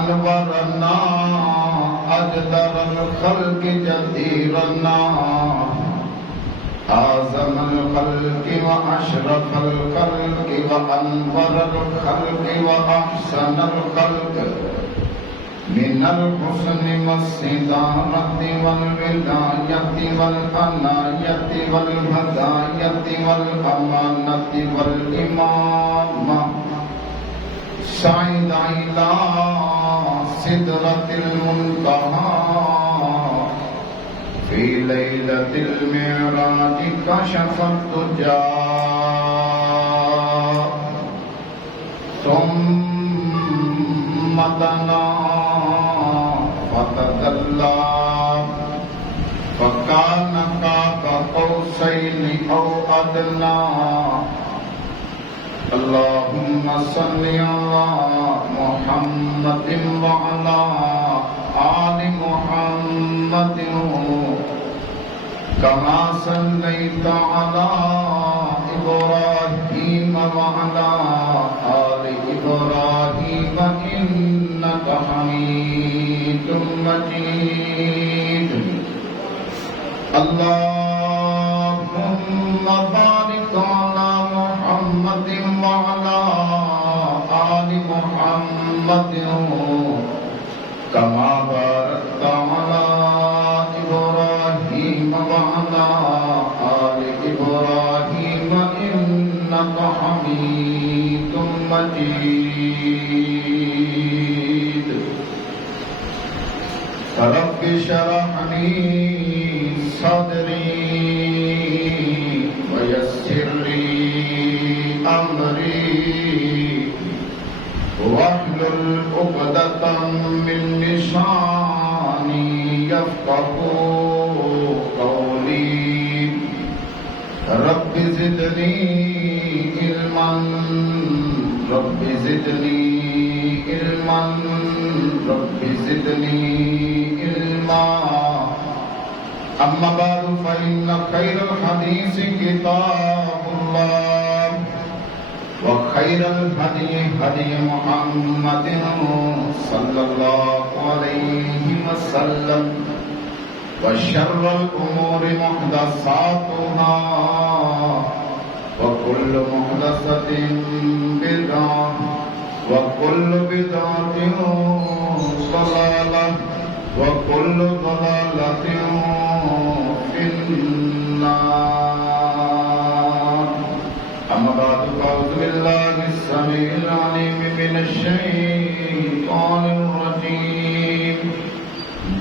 أنورنا أجدر الخلق جديرنا أعظم الخلق وأشرف الخلق وأنور الخلق وأحسن الخلق من الحسن والصدارة والولاية والعناية والهداية والأمانة والإمامة صعد إلى سدرة المنتهى في ليلة المعراج كشف الدجى ثم دنا فتدلى فكان قاب قوسين أو أدنى اللهم صل على محمد وعلى آل محمد كما صليت على إبراهيم وعلى آل إبراهيم إنك حميد مجيد اللهم بارك على محمد وعلى آل محمد كما باركت على إبراهيم وعلى آل إبراهيم إنك حميد مجيد رب اشرح لي صدري ويسر لي أمري واحلل عقدة من لساني يفقهوا قولي رب زدني علما رب زدني علما رب زدني علما أما بعد فإن خير الحديث كتاب الله وخير الهدي هدي محمد صلى الله عليه وسلم وشر الأمور محدثاتها وكل محدثة بدعة وكل بدعة ضلالة وكل ضلالة في النار أما بعد فأعوذ بالله السميع العليم من الشيطان الرجيم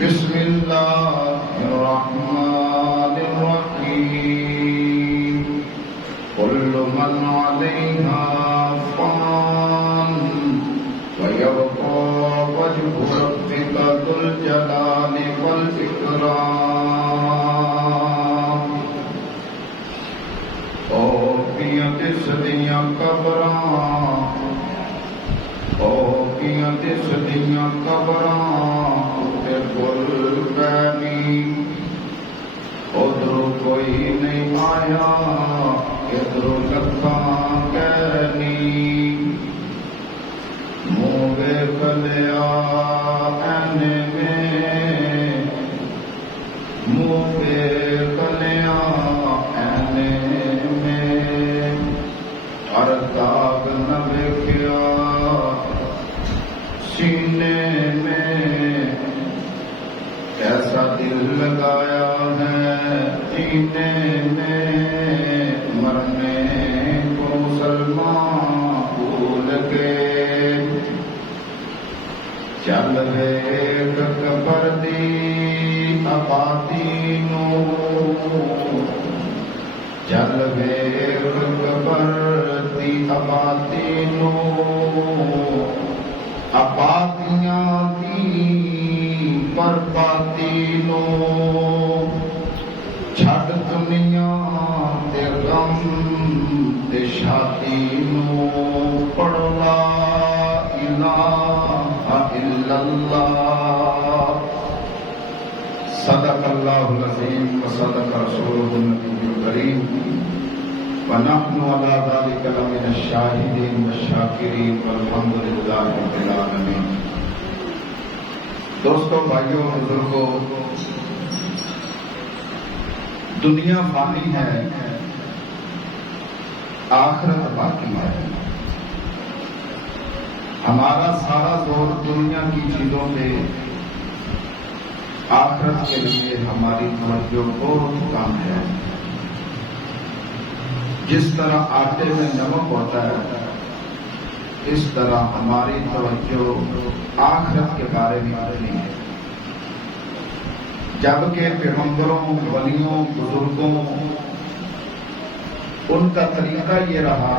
بسم الله الرحمن الرحيم كل من عليها فان ويبقى وجه ربك ذو الجلال والإكرام سدیاں قبراں سدیاں قبراں تے گل پینی ادھر کوئی نہیں آیا ادھر لکھاں کہنی منہ ویکھ لیا اینے میں منہ ویکھ لیا اینے ہر داغ نہ دیکھیا سینے میں ایسا دل لگایا ہے جینے میں مرنے کو مسلمان بھول کے چل ویکھ قبر دی آبادی نو چل ویکھ قبر دی آبادی نو آبادیاں دی بربادی نو چھڈ دنیا تے غم تے شادی نو پڑھ لا الہ الا اللہ صدق اللہ العظیم وصدق رسولہ النبی الکریم ونحن على ذلك لمن الشاهدين والشاكرين والحمد لله رب العالمين دوستوں، بھائیوں، بزرگوں، دنیا فانی ہے، آخرت باقی ہے۔ ہمارا سارا زور دنیا کی چیزوں پہ، آخرت کے لیے ہماری توجہ بہت کم ہے۔ جس طرح آٹے میں نمک ہوتا ہے، اس طرح ہماری توجہ آخرت کے بارے میں نہیں ہے۔ جبکہ پیغمبروں، ولیوں، بزرگوں، ان کا طریقہ یہ رہا،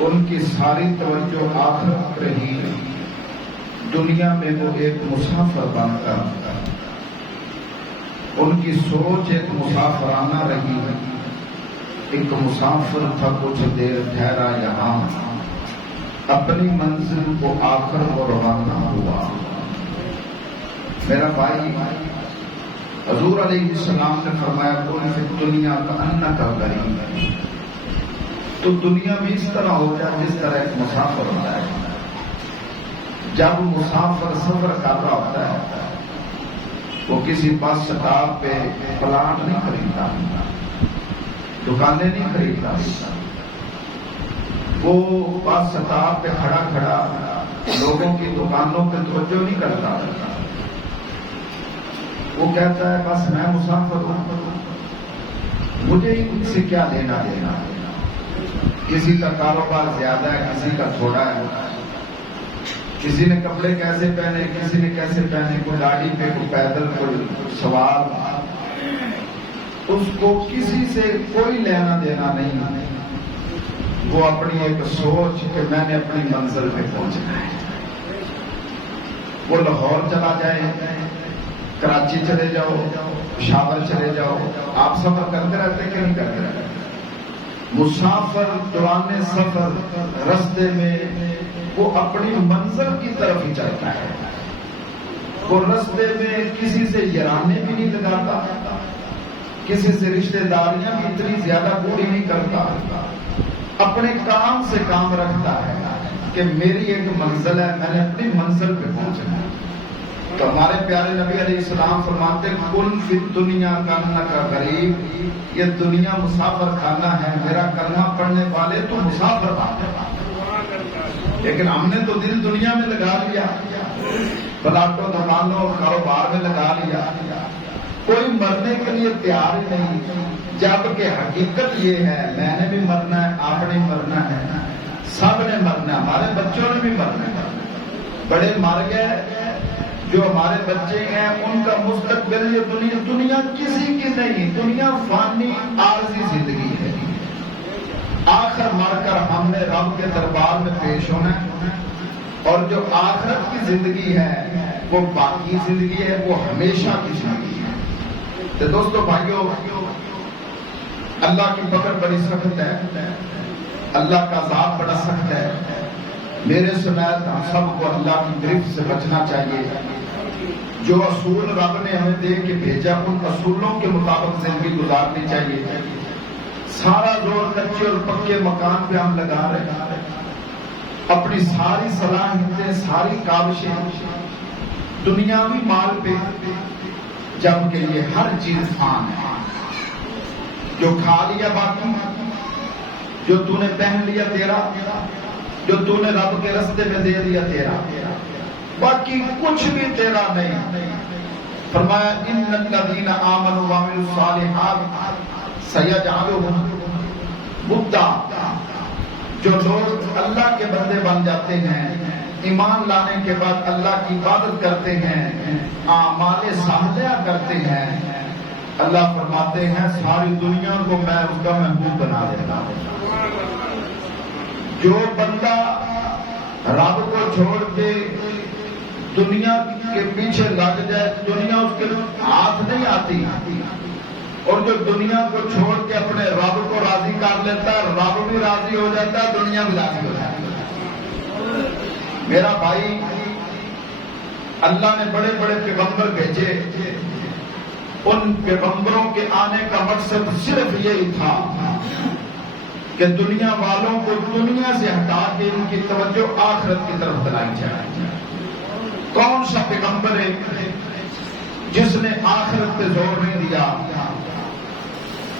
ان کی ساری توجہ آخرت رہی۔ دنیا میں وہ ایک مسافر بن کر، ان کی سوچ ایک مسافرانہ رہی۔ ایک مسافر تھا، کچھ دیر ٹھہرا یہاں، اپنی منزل کو آ کر وہ روانہ ہوا۔ میرا بھائی، حضور علیہ السلام نے فرمایا، کن فی الدنیا کأنک غریب، تو دنیا میں اس طرح ہو جائے جس طرح ایک مسافر ہوتا ہے۔ جب مسافر سفر کر رہا ہوتا ہے، وہ کسی بس سٹاپ پہ پلاٹ نہیں خریدتا، دکانیں نہیں خریدتا، وہ بس سٹاپ پہ کھڑا کھڑا لوگوں کی دکانوں پہ توجہ نہیں کرتا۔ وہ کہتا ہے بس میں مسافر ہوں، مجھے ان سے کیا لینا دینا۔ کسی کا کاروبار زیادہ ہے، کسی کا تھوڑا ہے، کسی نے کپڑے کیسے پہنے، کسی نے کیسے پہنے، کوئی گاڑی پہ، کوئی پیدل، کوئی سوار، اس کو کسی سے کوئی لینا دینا نہیں۔ وہ اپنی ایک سوچ کہ میں نے اپنی منزل پہ پہنچنا ہے۔ وہ لاہور چلا جائے، کراچی چلے جاؤ، پشاور چلے جاؤ، آپ سفر کرتے رہتے کہ نہیں کرتے رہتے؟ مسافر دوران سفر رستے میں وہ اپنی منزل کی طرف ہی چلتا ہے۔ وہ رستے میں کسی سے یارانے بھی نہیں لگاتا، کسی سے رشتہ داریاں بھی اتنی زیادہ پوری نہیں کرتا، اپنے کام سے کام رکھتا ہے کہ میری ایک منزل ہے، میں نے اپنی منزل پہ پہنچنا ہے۔ تو ہمارے پیارے نبی علیہ السلام فرماتے، کن فی الدنیا کأنک غریب، یہ دنیا مسافر خانہ ہے، میرا کلمہ پڑھنے والے تو مسافر بات ہے۔ لیکن ہم نے تو دل دنیا میں لگا لیا، پلاٹوں، دکانوں، کاروبار میں لگا لیا، کوئی مرنے کے لیے تیار ہی نہیں۔ جبکہ حقیقت یہ ہے، میں نے بھی مرنا ہے، آپ نے مرنا ہے، سب نے مرنا ہے، ہمارے بچوں نے بھی مرنا ہے۔ بڑے مر گئے، جو ہمارے بچے ہیں ان کا مستقبل، یہ دنیا کسی کی نہیں، دنیا فانی عارضی زندگی ہے۔ آخر مر کر ہم نے رب کے دربار میں پیش ہونا ہے، اور جو آخرت کی زندگی ہے وہ باقی زندگی ہے، وہ ہمیشہ کی زندگی ہے۔ تو دوستو، بھائیو، اللہ کی پکڑ بڑی سخت ہے، اللہ کا عذاب بڑا سخت ہے۔ میرے سمیت ہم سب کو اللہ کی گرفت سے بچنا چاہیے۔ جو اصول رب نے ہمیں دے کے بھیجا، ان اصولوں کے مطابق زندگی گزارنی چاہیے۔ سارا زور کچے اور پکے مکان پہ ہم لگا رہے ہیں، اپنی ساری صلاحیتیں، ساری کاوشیں دنیاوی مال پہ، جبکہ یہ ہر چیز فان ہے۔ جو کھا لیا باقی، جو تو نے پہن لیا تیرا، جو تو نے رب کے رستے میں دے دیا تیرا، باقی کچھ بھی تیرا نہیں۔ فرمایا، ان الذین آمنوا وعملوا الصالحات سیجعلهم ودا، جو لوگ اللہ کے بندے بن جاتے ہیں، ایمان لانے کے بعد اللہ کی عبادت کرتے ہیں، اعمال صالحہ کرتے ہیں، اللہ فرماتے ہیں ساری دنیا کو میں اس کا محبوب بنا دیتا ہوں۔ جو بندہ رب کو چھوڑ کے دنیا کے پیچھے لگ جائے، دنیا اس کے ہاتھ نہیں آتی، اور جو دنیا کو چھوڑ کے اپنے رب کو راضی کر لیتا ہے، رب بھی راضی ہو جاتا ہے، دنیا بھی راضی ہو جاتی ہے۔ میرا بھائی، اللہ نے بڑے بڑے پیغمبر بھیجے، ان پیغمبروں کے آنے کا مقصد صرف یہی تھا کہ دنیا والوں کو دنیا سے ہٹا کے ان کی توجہ آخرت کی طرف دلائی جائے۔ کون سا پیغمبر ہے جس نے آخرت پہ زور نہیں دیا؟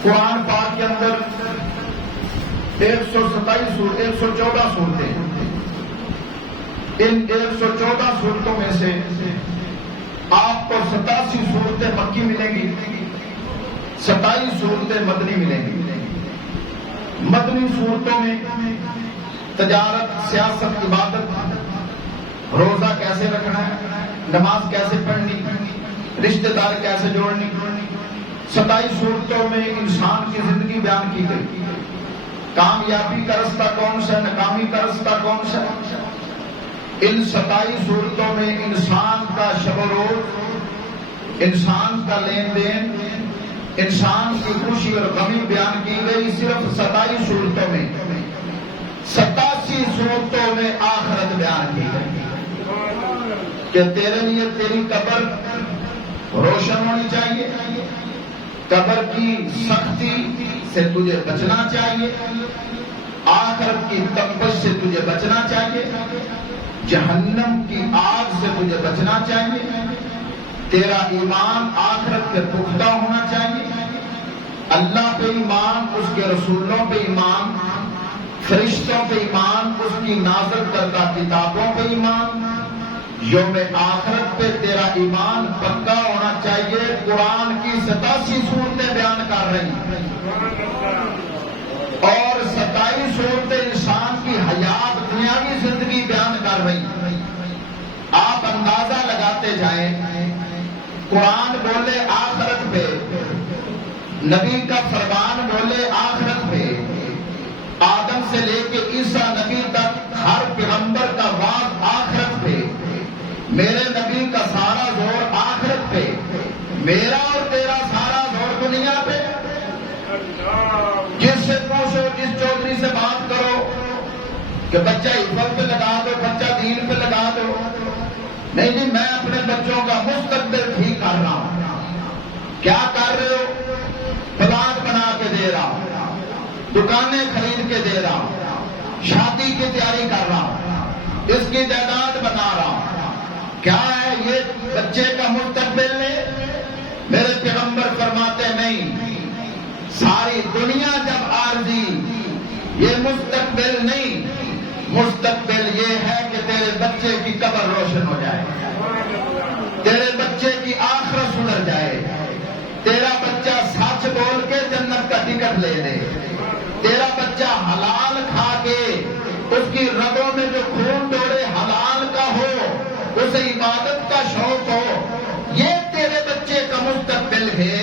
قرآن پاک کے اندر 114 صورتیں، ان 114 صورتوں میں سے آپ کو 87 صورتیں مکی ملیں گی، 27 صورتیں مدنی ملیں گی۔ مدنی صورتوں میں تجارت، سیاست، عبادت، روزہ کیسے رکھنا ہے، نماز کیسے پڑھنی، رشتہ دار کیسے جوڑنی، 27 صورتوں میں انسان کی زندگی بیان کی گئی۔ کامیابی کا رستہ کون سا، ناکامی کا رستہ کون سا، ان 27 صورتوں میں انسان کا شب و روز، انسان کا لین دین، انسان کی خوشی اور غمی بیان کی گئی صرف 27 صورتوں میں۔ 87 صورتوں میں آخرت بیان کی گئی کہ تیرے لیے تیری قبر روشن ہونی چاہیے، قبر کی سختی سے تجھے بچنا چاہیے، آخرت کی تپش سے تجھے بچنا چاہیے، جہنم کی آگ سے تجھے بچنا چاہیے، تیرا ایمان آخرت پہ پختہ ہونا چاہیے، اللہ پہ ایمان، اس کے رسولوں پہ ایمان، فرشتوں پہ ایمان، اس کی نازل کردہ کتابوں پہ ایمان، یوم آخرت پہ تیرا ایمان پکا ہونا چاہیے۔ قرآن کی 87 صورتیں بیان کر رہی ہیں اور 27 صورتیں انسان کی حیات، دنیاوی زندگی بیان کر رہی ہیں۔ آپ اندازہ لگاتے جائیں، قرآن بولے آخرت پہ، نبی کا فرمان بولے آخرت پہ، آدم سے لے کے عیسیٰ نبی تک ہر پیغمبر کا وعد آخرت پہ، میرے نبی کا سارا زور آخرت پہ، میرا اور تیرا سارا زور دنیا پہ۔ جس سے پوچھو، جس چودھری سے بات کرو کہ بچہ عفت پہ لگا دو، بچہ دین پہ لگا دو، نہیں جی میں اپنے بچوں کا مستقبل ٹھیک کر رہا ہوں۔ کیا کر رہے ہو؟ پلاٹ بنا کے دے رہا ہوں، دکانیں خرید کے دے رہا ہوں، شادی کی تیاری کر رہا ہوں، اس کی جائیداد بنا رہا ہوں۔ کیا ہے یہ بچے کا مستقبل ہے؟ میرے پیغمبر فرماتے نہیں، ساری دنیا جب عارضی، یہ مستقبل نہیں، مستقبل یہ ہے کہ تیرے بچے کی قبر روشن ہو جائے، تیرے بچے کی آخرت سدھر جائے، تیرا بچہ سچ بول کے جنت کا ٹکٹ لے لے، تیرا بچہ حلال کھا کے اس کی رگوں میں جو خون دوڑے حلال کا ہو، اسے عبادت کا شوق ہو، یہ تیرے بچے کا مستقبل ہے۔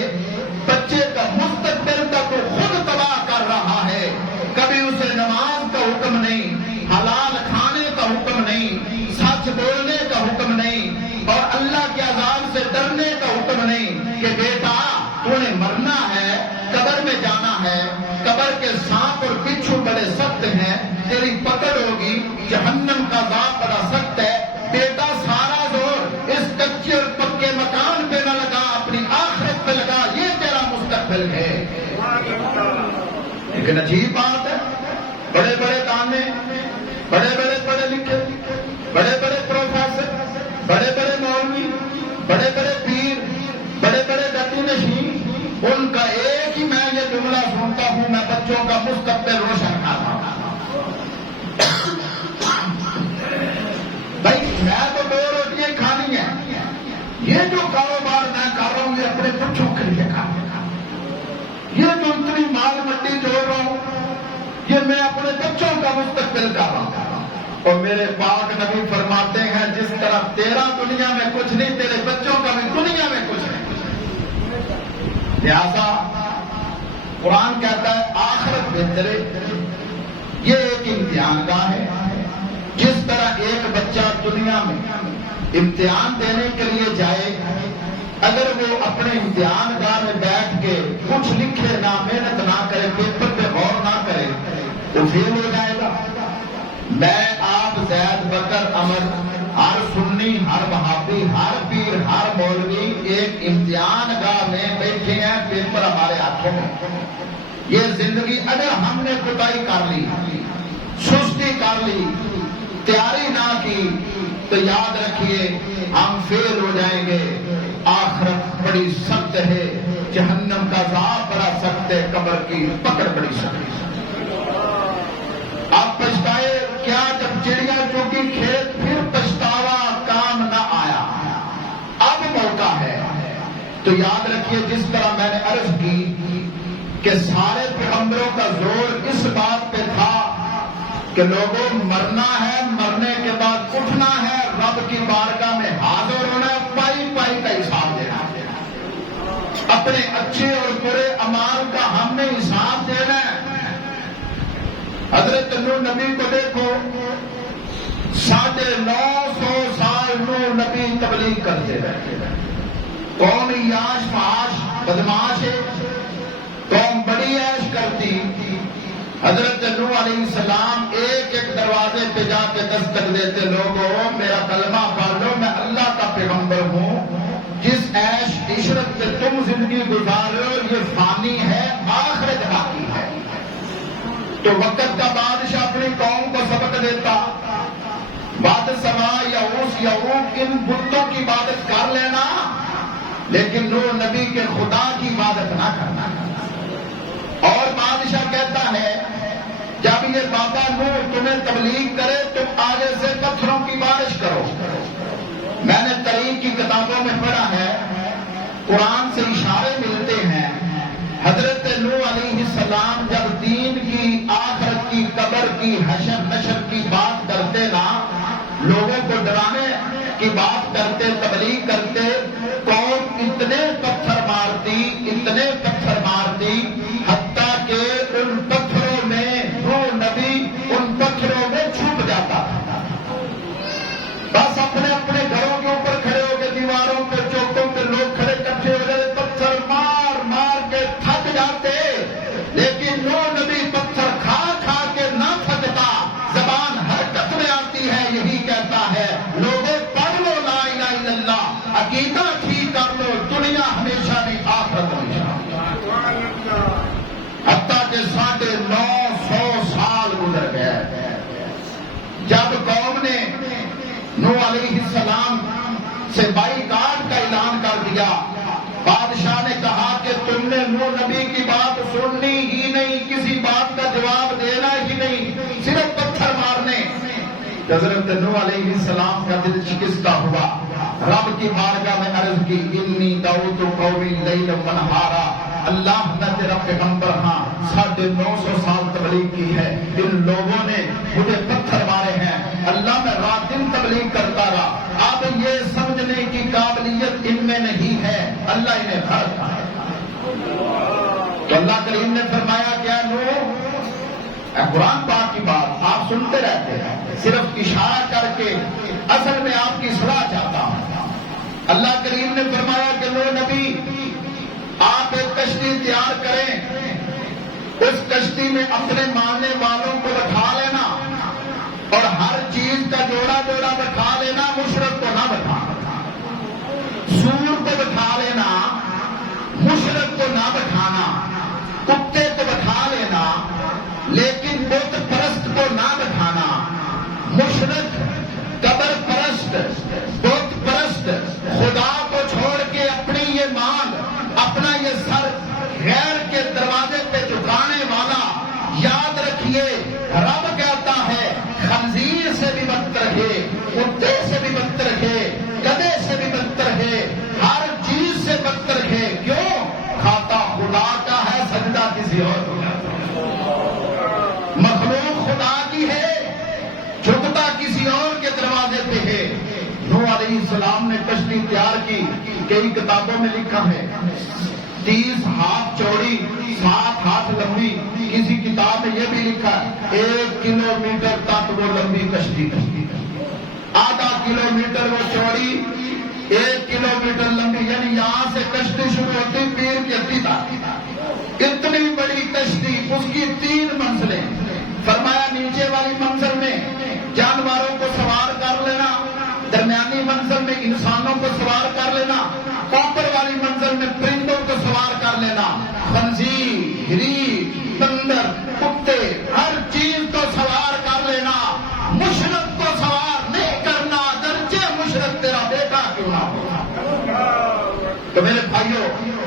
بچے کا مستقبل کا تو خود تباہ کر رہا ہے، کبھی اسے نماز کا حکم نہیں، حلال کھانے کا حکم نہیں، سچ بولنے کا حکم نہیں، اور اللہ کے عذاب سے ڈرنے کا حکم نہیں کہ بیٹا تو نے مرنا ہے، قبر میں جانا ہے، قبر کے سانپ اور بچھو بڑے سخت ہیں، تیری پکڑ ہوگی، جہنم کا عذاب بڑا سخت ہے، بیٹا سارا زور اس کچے اور پکے مکان پہ نہ لگا، اپنی آخرت پہ لگا، یہ تیرا مستقبل ہے۔ لیکن عجیب بات ہے، بڑے بڑے دانے، بڑے بڑے پڑھے لکھے، بڑے بڑے پروفیسر، بڑے بڑے مولوی، بڑے بڑے پیر، بڑے بڑے گدی نشین، ان کا ایک ہی میں یہ جملہ سنتا ہوں، میں بچوں کا مستقبل روشن کرتا ہوں۔ بھائی میں تو 2 روٹیاں کھانی ہیں، یہ جو کاروبار میں کر رہا ہوں یہ اپنے بچوں کے لیے کر رہا ہوں، یہ جو اتنی مال منڈی جوڑ رہا ہوں یہ میں اپنے بچوں کا مستقبل کر رہا ہوں۔ اور میرے پاک نبی فرماتے ہیں جس طرح تیرا دنیا میں کچھ نہیں، تیرے بچوں کا بھی دنیا میں کچھ نہیں۔ لہذا قرآن کہتا ہے آخرت بہتر ہے، یہ ایک امتحان گاہ ہے۔ جس طرح ایک بچہ دنیا میں امتحان دینے کے لیے جائے، اگر وہ اپنے امتحان گاہ میں بیٹھ کے کچھ لکھے نہ، محنت نہ کرے، پیپر پہ غور نہ کرے، تو فیل ہو جائے گا۔ میں آپ زید بکر عمر، ہر سنی، ہر وہابی، ہر پیر، ہر مولوی ایک امتحان گاہ میں بیٹھے ہیں، پیپر ہمارے ہاتھوں میں۔ یہ زندگی اگر ہم نے کوتاہی کر لی، سستی کر لی، تیاری نہ کی، تو یاد رکھیے ہم فیل ہو جائیں گے. آخرت بڑی سخت ہے، جہنم کا عذاب بڑا سخت ہے، قبر کی پکڑ بڑی سخت ہے. آپ پچھتائے کیا جب چڑیا چوکی کھیت پھر پچھتاوا کام نہ آیا. اب موقع ہے. تو یاد رکھیے جس طرح میں نے عرض کی کہ سارے پیغمبروں کا زور اس بات پہ تھا کہ لوگوں مرنا ہے، مرنے کے بعد اٹھنا ہے، رب کی بارگاہ میں حاضر ہونا ہے، پائی پائی کا حساب دینا ہے. اپنے اچھے اور برے اعمال کا ہم نے حساب دینا ہے. حضرت نوح نبی کو دیکھو، 950 سال نوح نبی تبلیغ کرتے رہے. قوم یاش فحاش بدماش ہے، قوم بڑی عیش کرتی. حضرت نوح علیہ السلام ایک ایک دروازے پہ جا کے دستک دیتے، لوگوں میرا کلمہ پڑھ لو، میں اللہ کا پیغمبر ہوں. جس عیش عشرت پہ تم زندگی گزار رہے ہو یہ فانی ہے، آخرت باقی ہے. تو وقت کا بادشاہ اپنی قوم کو سبق دیتا، باد سما یعوس یعوق ان بتوں کی عبادت کر لینا، لیکن نوح نبی کے خدا کی عبادت نہ کرنا. اور بادشاہ کہتا ہے جب یہ بابا نوح تمہیں تبلیغ کرے تم آگے سے پتھروں کی بارش کرو. میں نے تاریخ کی کتابوں میں پڑھا ہے، قرآن سے اشارے ملتے ہیں. حضرت نوح علیہ السلام جب دین کی، آخرت کی، قبر کی، حشر نشر کی بات کرتے نا، لوگوں کو ڈرانے کی بات کرتے، تبلیغ کرتے، قوم اتنے پتھر مارتی، اتنے پتھر مارتی، حتیٰ کہ ان پتھروں میں نوح نبی ان پتھروں میں چھپ جاتا تھا. بس اپنے اپنے گھروں کے اوپر کھڑے ہو کے، دیواروں پہ، چوکوں پہ لوگ کھڑے اکٹھے ہو جاتے، پتھر مار مار کے تھک جاتے. لیکن نوح نبی پتھر کھا کھا کے نہ تھکتا، زبان حرکت میں آتی ہے، یہی کہتا ہے لوگوں پڑھ لو لا الہ الا اللہ، عقیدہ ٹھیک کر لو، دنیا ہمیشہ نہیں آخرت ہمیشہ. حتیٰ کہ 950 سال گزر گئے. جب قوم نے نوح علیہ السلام سے بائیکاٹ کا اعلان کر دیا، بادشاہ نے کہا کہ تم نے نوح نبی کی بات سننی ہی نہیں، کسی بات کا جواب دینا ہی نہیں، صرف پتھر مارنے. حضرت نوح علیہ السلام کا دل شکستہ ہوا، رب کی بارگاہ میں عرض کی، انی دعوت قومی لیلا ونہارا. اللہ نے تیرا پیغمبر 950 سال تبلیغ کی ہے، ان لوگوں نے مجھے پتھر مارے ہیں، اللہ میں رات دن تبلیغ کرتا رہا. اب یہ سمجھنے کی قابلیت ان میں نہیں ہے، اللہ انہیں فرق ہے. تو اللہ کریم نے فرمایا کیا نوح، قرآن پاک کی بات آپ سنتے رہتے ہیں، صرف اشارہ کر کے اصل میں آپ کی اصلاح چاہتا ہوں. اللہ کریم نے فرمایا کہ نوح نبی آپ ایک کشتی تیار کریں، اس کشتی میں اپنے ماننے والوں کو بٹھا لینا اور ہر چیز کا جوڑا جوڑا بٹھا لینا، مشرک کو نہ بٹھانا. سور کو بٹھا لینا، مشرک کو نہ بٹھانا، کتے کو بٹھا لینا، لیکن بت پرست کو نہ بٹھانا. مشرک، قبر پرست، بت پرست، خدا کو چھوڑ کے اپنی یہ مانگ، اپنا یہ سر غیر کے دروازے پہ جھکانے والا، یاد رکھیے رب کہتا ہے خنزیر سے بھی بدتر ہے، کتے سے بھی بدتر ہے، گدھے سے بھی بدتر ہے، ہر چیز سے بدتر ہے. کیوں؟ کھاتا خدا کا ہے، سجدہ کسی اور کو. مخلوق خدا کی ہے، جھکتا کسی اور کے دروازے پہ ہے. نوح علیہ السلام نے کشتی تیار کی، کئی کتابوں میں لکھا ہے 30 ہاتھ چوڑی، 7 ہاتھ لمبی. کسی کتاب میں یہ بھی لکھا 1 کلومیٹر تک وہ لمبی کشتی تھی، آدھا کلومیٹر وہ چوڑی، 1 کلومیٹر لمبی. یعنی یہاں سے کشتی شروع ہوتی پیر کی ہڈی تک، اتنی بڑی کشتی، اس کی 3 منزلیں. فرمایا نیچے والی منزل میں جانوروں کو سوار کر لینا، درمیانی منزل میں انسانوں کو سوار کر لینا، اوپر والی منزل میں پرندوں کو سوار کر لینا. خنزیر، ہری، بندر، کتے، ہر چیز کو سوار کر لینا. مشرک کو سوار نہیں کرنا، اگر مشرک تیرا بیٹا کیوں نہ ہو؟ تو میرے بھائیوں،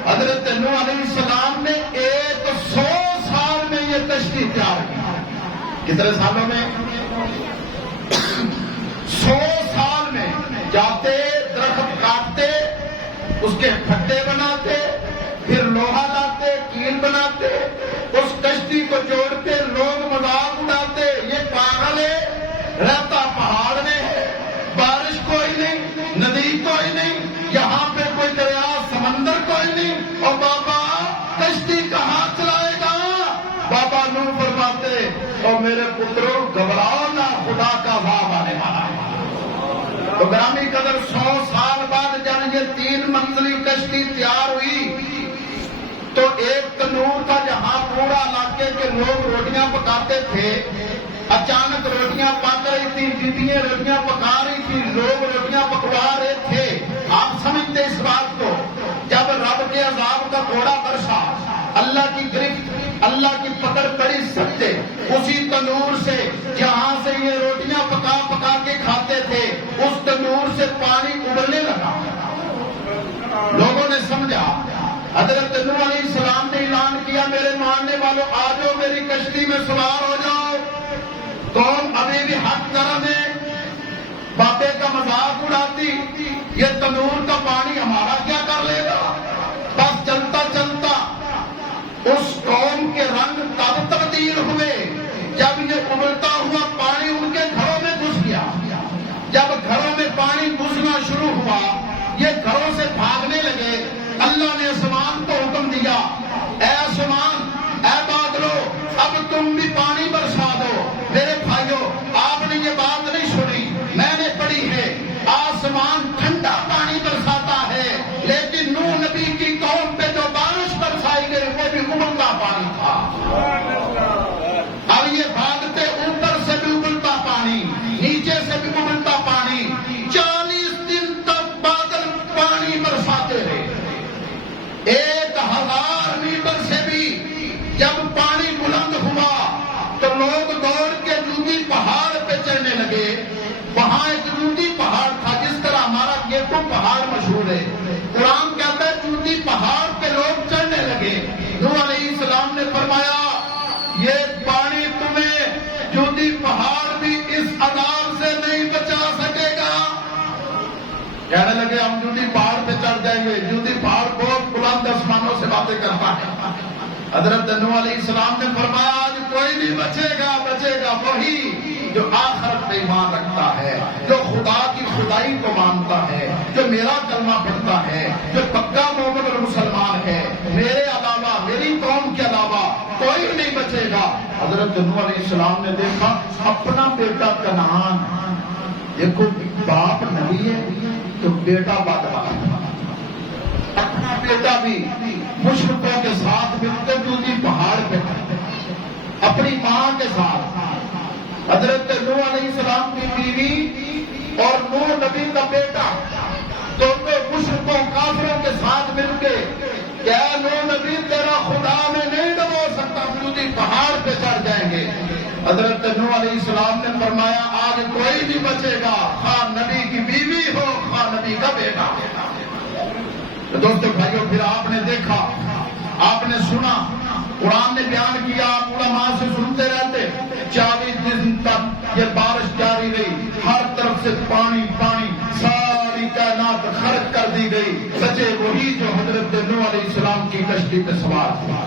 حضرت نوح علیہ السلام نے 100 سال میں یہ کشتی تیار کی۔ کتنے سالوں میں؟ 100 سال میں۔ جاتے، درخت کاٹتے، اس کے پھٹے بناتے، پھر لوہا لاتے، کیل بناتے، اس کشتی کو جوڑتے، لوگ مذاق اڑاتے، یہ پاگل ہے، رہتا پہاڑ میں ہے، بارش کوئی نہیں، ندی کوئی نہیں، یہاں پہ کوئی دریا سمندر کوئی نہیں، اور بابا کشتی کہاں چلائے گا؟ بابا نوح فرماتے، اور میرے پتروں گھبراؤ نہ، خدا کا عذاب آنے والا ہے۔ تو گرامی قدر 100 سال بعد جب یہ 3 منزلی کشتی تیار ہوئی تو ایک تنور تھا جہاں پورا علاقے کے لوگ روٹیاں پکاتے تھے۔ اچانک روٹیاں پک رہی تھی، بیبیاں روٹیاں پکا رہی تھی، لوگ روٹیاں پکوا رہے تھے۔ آپ سمجھتے اس بات کو؟ جب رب کے عذاب کا تھوڑا برسا، اللہ کی گرفت، اللہ کی پکڑ پڑی سکتے، اسی تنور سے جہاں سے یہ روٹیاں پکا پکا کے کھاتے تھے، اس تنور سے پانی ابلنے لگا۔ لوگوں نے سمجھا، حضرت نوح علیہ السلام نے اعلان کیا، میرے ماننے والوں آ جاؤ، میری کشتی میں سوار ہو جاؤ۔ قوم ابھی بھی حق کرم ہے، بابے کا مذاق اڑاتی، یہ تنور کا پانی ہمارا کیا کر لے گا؟ بس چلتا چلتا اس قوم کے رنگ تب تبدیل ہوئے جب یہ ابلتا ہوا پانی ان کے گھروں میں گھس گیا۔ جب گھروں میں پانی گھسنا شروع ہوا، یہ گھروں سے بھاگنے لگے۔ اللہ نے آسمان کو حکم دیا، اے آسمان، اے بادلو، اب تم بھی پانی برسا دو۔ میرے بھائیوں، آپ نے یہ بات نہیں سنی، میں نے پڑھی ہے، آسمان ٹھنڈا پانی برساتا ہے، لیکن نوح نبی کی قوم پہ جو بارش برسائی گئی وہ بھی ابلتا پانی تھا۔ اب یہ بھاگتے، اوپر سے بھی ابلتا پانی، نیچے سے بھی ابلتا پانی، 40 دن تک بادل پانی برساتے رہے۔ 1000 میٹر سے بھی جب پانی بلند ہوا تو لوگ دوڑ کے جوتی پہاڑ پہ چڑھنے لگے۔ وہاں ایک جوتی پہاڑ تھا، جس طرح ہمارا کیتو پہاڑ مشہور ہے، قرآن کہتا ہے جوتی پہاڑ پہ لوگ چڑھنے لگے۔ نوح علیہ السلام نے فرمایا، یہ پانی تمہیں جوتی پہاڑ بھی اس عذاب سے نہیں بچا سکے گا۔ کہنے لگے ہم جوتی پہاڑ پہ چڑھ جائیں گے، جوتی پہاڑ بہت بلند آسمانوں سے باتیں کرتا ہے۔ حضرت نوح علیہ السلام نے فرمایا، آج کوئی نہیں بچے گا، بچے گا وہی جو آخرت پہ ایمان رکھتا ہے، جو خدا کی خدائی کو مانتا ہے، جو میرا کلمہ پڑھتا ہے، جو پکا مومن اور مسلمان ہے۔ میرے علاوہ، میری قوم کے علاوہ کوئی نہیں بچے گا۔ حضرت نوح علیہ السلام نے دیکھا اپنا بیٹا کنعان، دیکھو باپ نبی ہے تو بیٹا بدبخت، اپنا بیٹا بھی مشرکوں کے ساتھ مل کر جوتی پہاڑ پہ اپنی ماں کے ساتھ۔ حضرت نوح علیہ السلام کی بیوی اور نوح نبی کا بیٹا دونوں مشرکوں کافروں کے ساتھ مل کے، کیا نوح نبی تیرا خدا میں نہیں ڈبو سکتا، جوتی پہاڑ پہ چڑھ جائیں گے۔ حضرت نوح علیہ السلام نے فرمایا، آج کوئی نہیں بچے گا، خواہ نبی کی بیوی ہو، خواہ نبی کا بیٹا ہو۔ دوستو بھائیو، پھر آپ نے دیکھا، آپ نے سنا، قرآن نے بیان کیا، آپ علماء سے سنتے رہتے، 40 دن تک یہ بارش جاری رہی، ہر طرف سے پانی پانی، ساری کائنات خرق کر دی گئی، بچے وہی جو حضرت نوح علیہ السلام کی کشتی پہ سوار تھا۔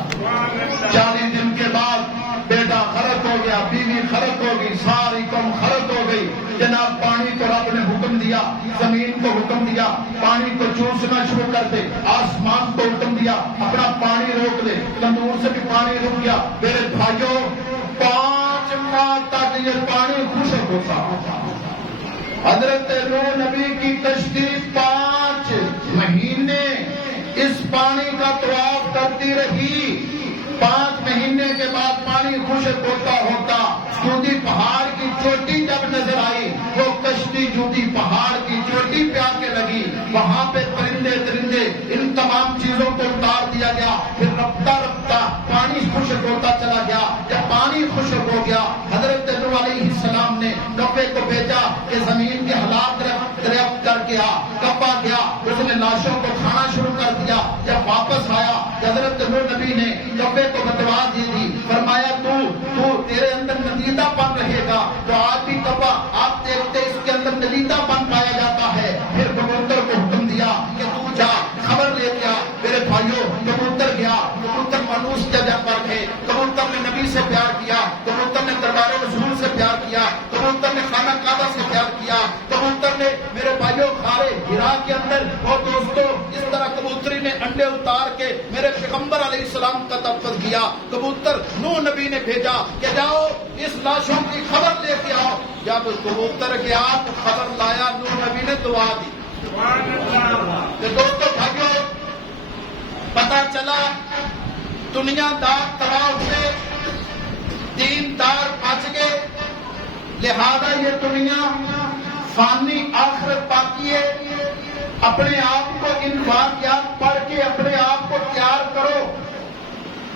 40 دن کے بعد بیٹا غرق ہو گیا، بیوی غرق ہو گئی، ساری قوم غرق ہو گئی۔ جناب پانی کو رب نے حکم دیا، زمین کو حکم دیا پانی کو چوسنا شروع کر دے، آسمان کو حکم دیا اپنا پانی روک دے، تندور سے بھی پانی رک گیا۔ میرے بھائیوں، 5 ماہ تک یہ پانی خشک ہوتا۔ حضرت نوح نبی کی کشتی 5 مہینے اس پانی کا طواف کرتی رہی۔ 5 مہینے کے بعد پانی خشک ہوتا ہوتا جوتی پہاڑ کی چوٹی جب نظر آئی، وہ کشتی جوتی پہاڑ کی چوٹی پہ آ کے لگی۔ وہاں پہ پرندے درندے ان تمام چیزوں کو اتار دیا گیا۔ پھر رفتہ رفتہ پانی خشک ہوتا چلا گیا۔ جب پانی خشک ہو گیا، حضرت نوح علیہ السلام نے کپے کو بھیجا کہ زمین کے حالات دریافت کر گیا، کعبہ گیا، اس نے لاشوں کو کھانا شروع کر دیا۔ جب واپس آیا حضرت نور نبی نے کعبے کو بتوا دی تھی، فرمایا تو تیرے اندر ندیدہ پن رہے گا۔ تو آج بھی کعبہ آپ دیکھتے اس کے اندر ندیدہ پن پایا جاتا ہے۔ پھر کبوتر کو حکم دیا کہ تو جا خبر لے گیا۔ میرے بھائیوں، کبوتر گیا، کبوتر مانوس کے جب پر تھے، کبوتر نے نبی سے پیار کیا، کبوتر نے دربار رسول سے پیار کیا، کبوتر نے خانہ کعبہ سے پیار کیا، کبوتر نے میرے بھائیوں غار حرا کے اندر اور دوستوں اس طرح کبوتری نے انڈے اتار کے میرے پیغمبر علیہ السلام کا تحفظ کیا۔ کبوتر نوح نبی نے بھیجا کہ جاؤ اس لاشوں کی خبر لے کے آؤ۔ جب کبوتر گیا تو خبر لایا، نوح نبی نے دعا دی۔ تو دوستوں بھائیوں، پتا چلا دنیا دار تباہ ہوئے، دین دار بچ گئے، لہذا یہ دنیا فانی آخرت باقی ہے۔ اپنے آپ کو ان واقعات پڑھ کے اپنے آپ کو تیار کرو۔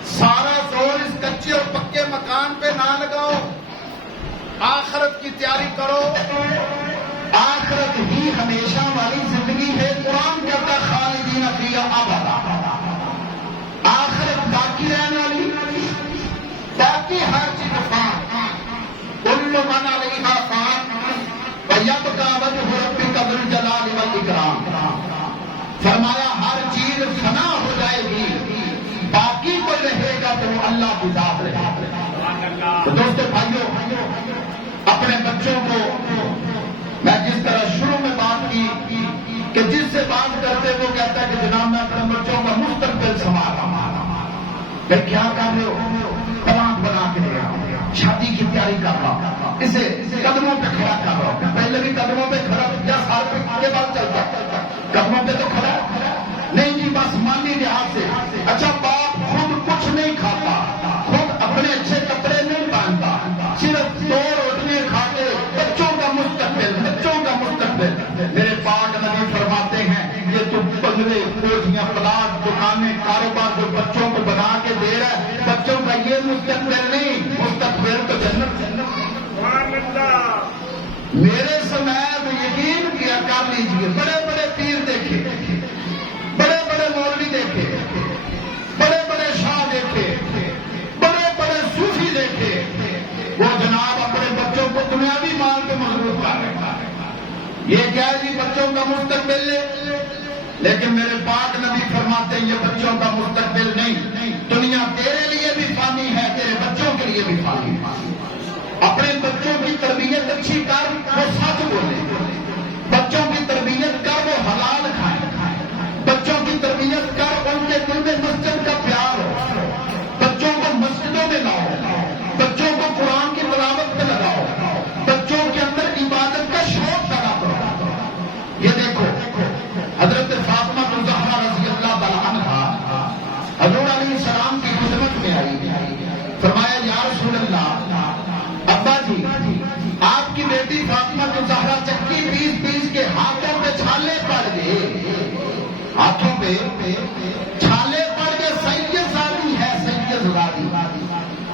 سارا زور اس کچے اور پکے مکان پہ نہ لگاؤ، آخرت کی تیاری کرو۔ آخرت ہی ہمیشہ والی زندگی ہے۔ قرآن کہتا ہے خالدین فیہا ابدا، آخرت باقی رہنے والی، باقی ہر چیز فان، کل من علیہا فان ویبقی وجہ ربک ذو الجلال والاکرام۔ فرمایا ہر چیز فنا ہو جائے گی، باقی کوئی رہے گا تو اللہ کی ذات رہے گا۔ تو دوستو بھائیوں، اپنے بچوں کو میں جس طرح شروع میں بات کی کہ جس سے بات کرتے وہ کہتا ہے کہ جناب میں اپنے بچوں کا مستقبل سنبھال رہا ہوں۔ پھر کیا کر رہے ہو؟ پلان بنا کے دے رہا ہوں، شادی کی تیاری کر رہا ہوں، اسے قدموں پہ کھڑا کر رہا ہوں۔ پہلے بھی قدموں پہ کھڑا، 10 سال کے بعد چلتا، قدموں پہ تو کھڑا نہیں جی، بس مالی لحاظ سے۔ اچھا، باپ خود کچھ نہیں کھاتا، خود اپنے اچھے کپڑے نہیں پہنتا، صرف 2 روٹیاں کھاتے، بچوں کا مستقبل، بچوں کا مستقبل۔ میرے پاک نبی فرماتے ہیں یہ تو بنگلے، کوٹھیاں، پلاٹ، دکانیں، کاروبار جو بچوں کو بنا کے دے رہا ہے، بچوں کا یہ مستقبل نہیں، مستقبل تو جنت۔ میرے سمیت یقین کیا کر لیجیے، بڑے بڑے پیر دیکھے، بڑے بڑے مولوی دیکھے، بڑے بڑے شاہ دیکھے، بڑے بڑے صوفی دیکھے، وہ جناب اپنے بچوں کو دنیاوی مال پہ مغرور کر رہے ہیں۔ یہ کیا ہے جی بچوں کا مستقبل ہے، لیکن میرے پاک نبی فرماتے ہیں یہ بچوں کا مستقبل نہیں، دنیا تیرے لیے بھی فانی ہے، تیرے بچوں کے لیے بھی فانی ہے۔ اپنے بچوں کی تربیت اچھی کر، وہ سچ بولے، بچوں کی تربیت کر، وہ حلال کھائیں، بچوں کی تربیت کر، ان کے دل میں مسجد کا پیار ہو، بچوں کو مسجدوں میں لاؤ، بچوں کو قرآن کی تلاوت پہ لگاؤ، بچوں کے اندر عبادت کا شوق پیدا کرو۔ یہ دیکھو حضرت فاطمہ الزہرا رضی اللہ تعالی عنہا حضور علیہ السلام کی خدمت میں آئی، فرمایا یا رسول اللہ، ابا جی آپ کی بیٹی فاطمہ الزہرا چکی پیس کے ہاتھوں پہ چھالے پڑ گئے، ہاتھوں پہ چھالے پڑ گئے، سید زادی ہے، سید زادی،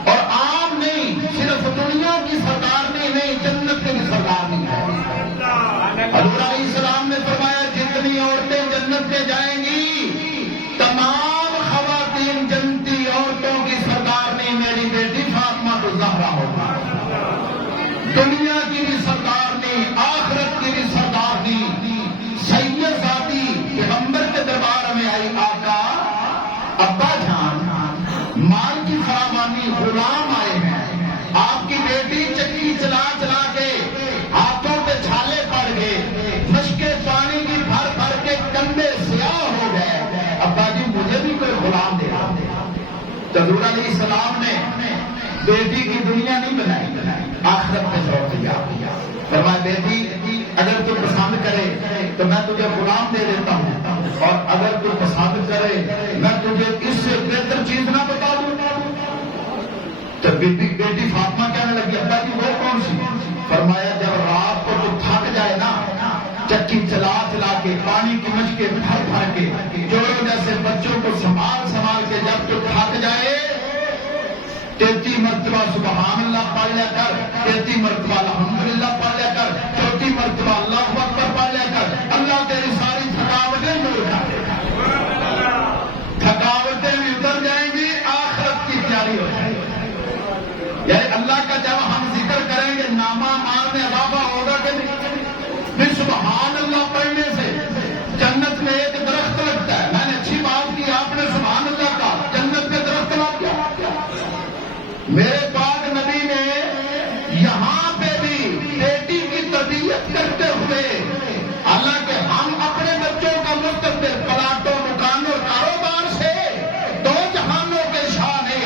اور عام نہیں، صرف دنیا کی سردار نہیں، جنت کی بھی سردار نہیں ہے۔ حضور علیہ السلام نے فرمایا جتنی عورتیں جنت میں جائیں گی، تمام خواتین جنتی عورتوں کی سردار نہیں میری بیٹی فاطمہ الزہرا ہوگا۔ دنیا کی بھی سردار نہیں، آخرت کی بھی سردار نہیں، سید ذاتی پیغمبر کے دربار میں آئی، آقا ابا جان مال کی فراوانی، غلام آئے ہیں، آپ کی بیٹی چکی چلا چلا کے ہاتھوں پہ چھالے پڑ گئے، مشکے پانی کی بھر بھر کے کندھے سیاہ ہو گئے، ابا جی مجھے بھی کوئی غلام دے رہا۔ حضور علیہ السلام نے بیٹی کی دنیا نہیں بنائی، آخرت پہ زور دیا، فرمایا بیٹی اگر تو پسند کرے تو میں تجھے غلام دے دیتا ہوں، اور اگر تو پسند کرے میں تجھے اس سے بہتر چیز نہ بتا دوں۔ جب بیٹی فاطمہ کہنے لگی ابا جی وہ کون سی؟ فرمایا جب رات کو تو تھک جائے نا، چکی چلا چلا کے پانی کی مشکیں بھر بھر کے جوڑوں جیسے بچوں کو سنبھال کے جب تو تھک جائے، 33 مرتبہ سبحان اللہ پڑھ لیا کر، 33 مرتبہ الحمدللہ پڑھ لیا کر، 34 مرتبہ اللہ اکبر پڑھ لیا کر، اللہ اللہ تیری ساری تھکاوٹیں دور کر دے گا، تھکاوٹیں بھی اتر جائیں گی، آخرت کی تیاری ہو جائے گی۔ یعنی اللہ کا جب ہم ذکر کریں گے نامہ مال میں اضافہ ہوگا کہ نہیں؟ پھر سبحان اللہ پڑھنے سے جنت میں ایک درخت لگتا ہے۔ میں نے اچھی بات کی، آپ نے سبحان اللہ کا جنت میں درخت لگ گیا۔ میرے پاک نبی نے یہاں پہ بھی بیٹی کی تربیت کرتے ہوئے، حالانکہ ہم اپنے بچوں کا مستقبل پلاٹوں، دکانوں، کاروبار سے دو جہانوں کے شاہ نے،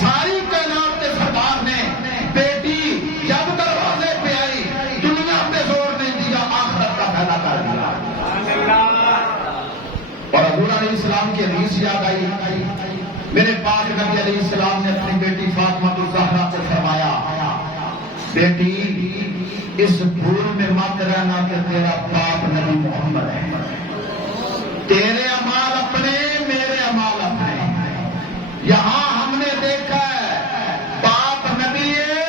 ساری کائنات کے سردار نے، بیٹی جب دروازے پہ آئی دنیا پہ زور نہیں دیا، آخرت کا فائدہ کر دیا۔ اور حضور علیہ السلام کی حدیث یاد آئی، میرے پاک نبی علیہ السلام نے اپنی بیٹی فاطمہ الزہرا کو فرمایا، بیٹی اس بھول میں مت رہنا کہ تیرا باپ نبی محمد ہے، تیرے اعمال اپنے، میرے اعمال اپنے۔ یہاں ہم نے دیکھا ہے باپ نبی ہے،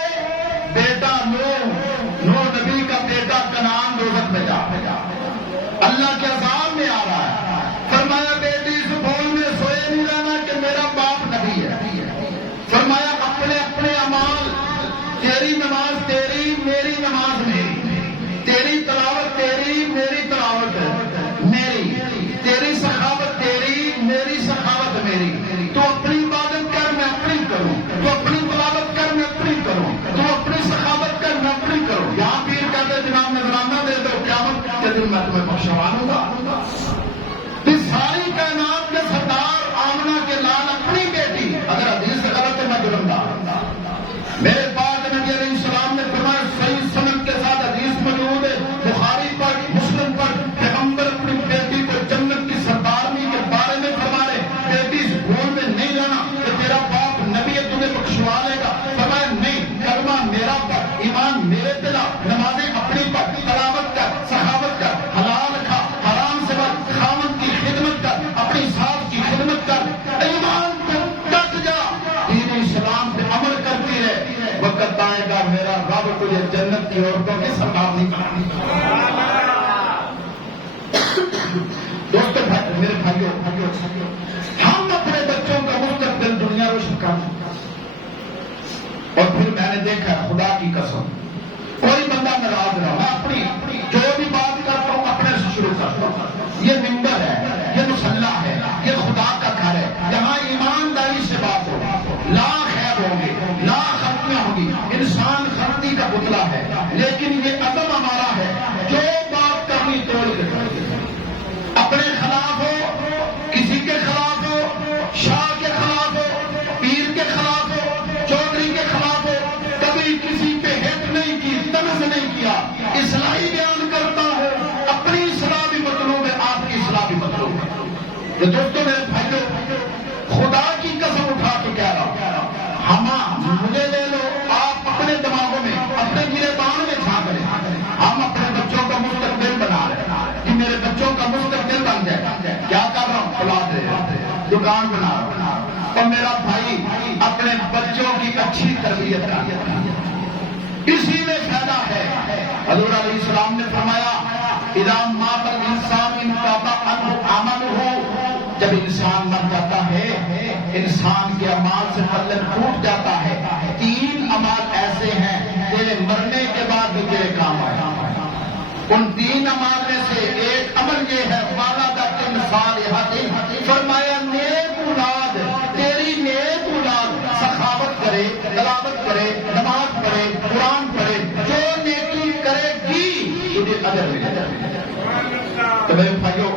بیٹا نوح نبی کا بیٹا کنعان دوزخ میں جا گیا، اللہ کے عذاب میں آ رہا ہے۔ فرمایا بیٹی اس بھول میں سوئے نہیں رہنا کہ میرا باپ نبی ہے۔ فرمایا اپنے اپنے اعمال، تیری نماز تیری، میری نماز میری، تیری تلاوت تیری، میری تلاوت میری، تیری سخاوت تیری، میری سخاوت میری۔ تو اپنی عبادت کر، میں اپنی کروں، تو اپنی تلاوت کر، میں اپنی کروں، تو اپنی سخاوت کر، میں اپنی کروں۔ یہاں پیر کہتے جناب نذرانہ دے دو، قیامت کے دن میں تمہیں بخشوان ہوں گا۔ ساری کائنات کے سردار آمنہ کے لال اپنی بیٹی، اگر حدیث غلط ہے میں جرمدار۔ میرے پاک نبی علیہ السلام نے فرمایا، صحیح سند کے ساتھ حدیث موجود ہے بخاری پر، مسلم پر، پیغمبر اپنی بیٹی کو جنت کی سردارنی کے بارے میں فرما رہے، بیٹی اس بھول میں نہیں رہنا کہ تیرا باپ نبی ہے تمہیں بخشوا لے گا۔ فرمایا نہیں، کلمہ میرا پر، ایمان میرے دلا، نمازیں اپنی پر، تلاوت کر، سخاوت کر، حلال کھا، حرام سے بچ، خاوند کی خدمت کر، اپنی ساس کی خدمت کر، ایمان پہ ڈٹ جا، دین اسلام پہ عمل کرتی ہے، وقت آئے گا میرا رب تجھے جنت کی عورتوں کے سردار نہیں بنائے گا۔ دوستو میرے بھائیوں، ہم اپنے بچوں کا مستقبل دنیا روشن کریں۔ اور پھر میں نے دیکھا خدا کی قسم، کوئی بندہ ناراض نہ ہو، میں اپنی جو بھی بات کرتا ہوں اپنے سے شروع کرتا ہوں۔ یہ ممبر ہے، یہ مصلی ہے، یہ خدا کا گھر ہے، جہاں ایمانداری سے بات ہوگی، لا خیر ہوں گے، لا ختمیاں ہوگی۔ انسان خطی کا پتلا ہے، لیکن یہ عزم ہمارا ہے، جو بات کرنی توڑ کے کرنی، اپنے خلاف ہو، کسی کے خلاف ہو، شاہ کے خلاف ہو، پیر کے خلاف ہو، چودھری کے خلاف ہو، کبھی کسی پہ ہٹ نہیں کی، طنز نہیں کیا، اصلاحی بیان کرتا ہوں، اپنی اصلاح بھی مطلوب ہے، آپ کی اصلاح بھی مطلوب ہے۔ تو دوستوں میرے بھائیوں، خدا کی قسم اٹھا کے کہہ رہا ہوں، مجھے لے لو، آپ اپنے دماغوں میں، اپنے گریبان میں جھانک لیں، ہم اپنے بچوں کا مستقبل بنا رہے ہیں کہ میرے بچوں کا مستقبل بن جائے۔ کیا کر رہا ہوں؟ پلاٹ دے رہا ہوں، دکان بنا رہا ہوں، اور میرا بھائی اپنے بچوں کی اچھی تربیت کرتا ہے، اسی میں فائدہ ہے۔ حضور علیہ السلام نے فرمایا، اذا مات الانسان انقطع عنہ عمله، جب انسان مر جاتا ہے انسان کے اعمال سے تعلق ٹوٹ جاتا ہے۔ تین اعمال ایسے ہیں تیرے مرنے کے بعد بھی تیرے کام آئے، ان تین اعمال میں سے ایک عمل یہ ہے، والدۃ صالحۃ، فرمایا نیک اولاد، تیری نیک اولاد سخاوت کرے، تلاوت کرے، نماز پڑھے، قرآن پڑھے، جو نیکی کرے گی تجھے اجر ملے گا۔ تو میرے بھائیوں،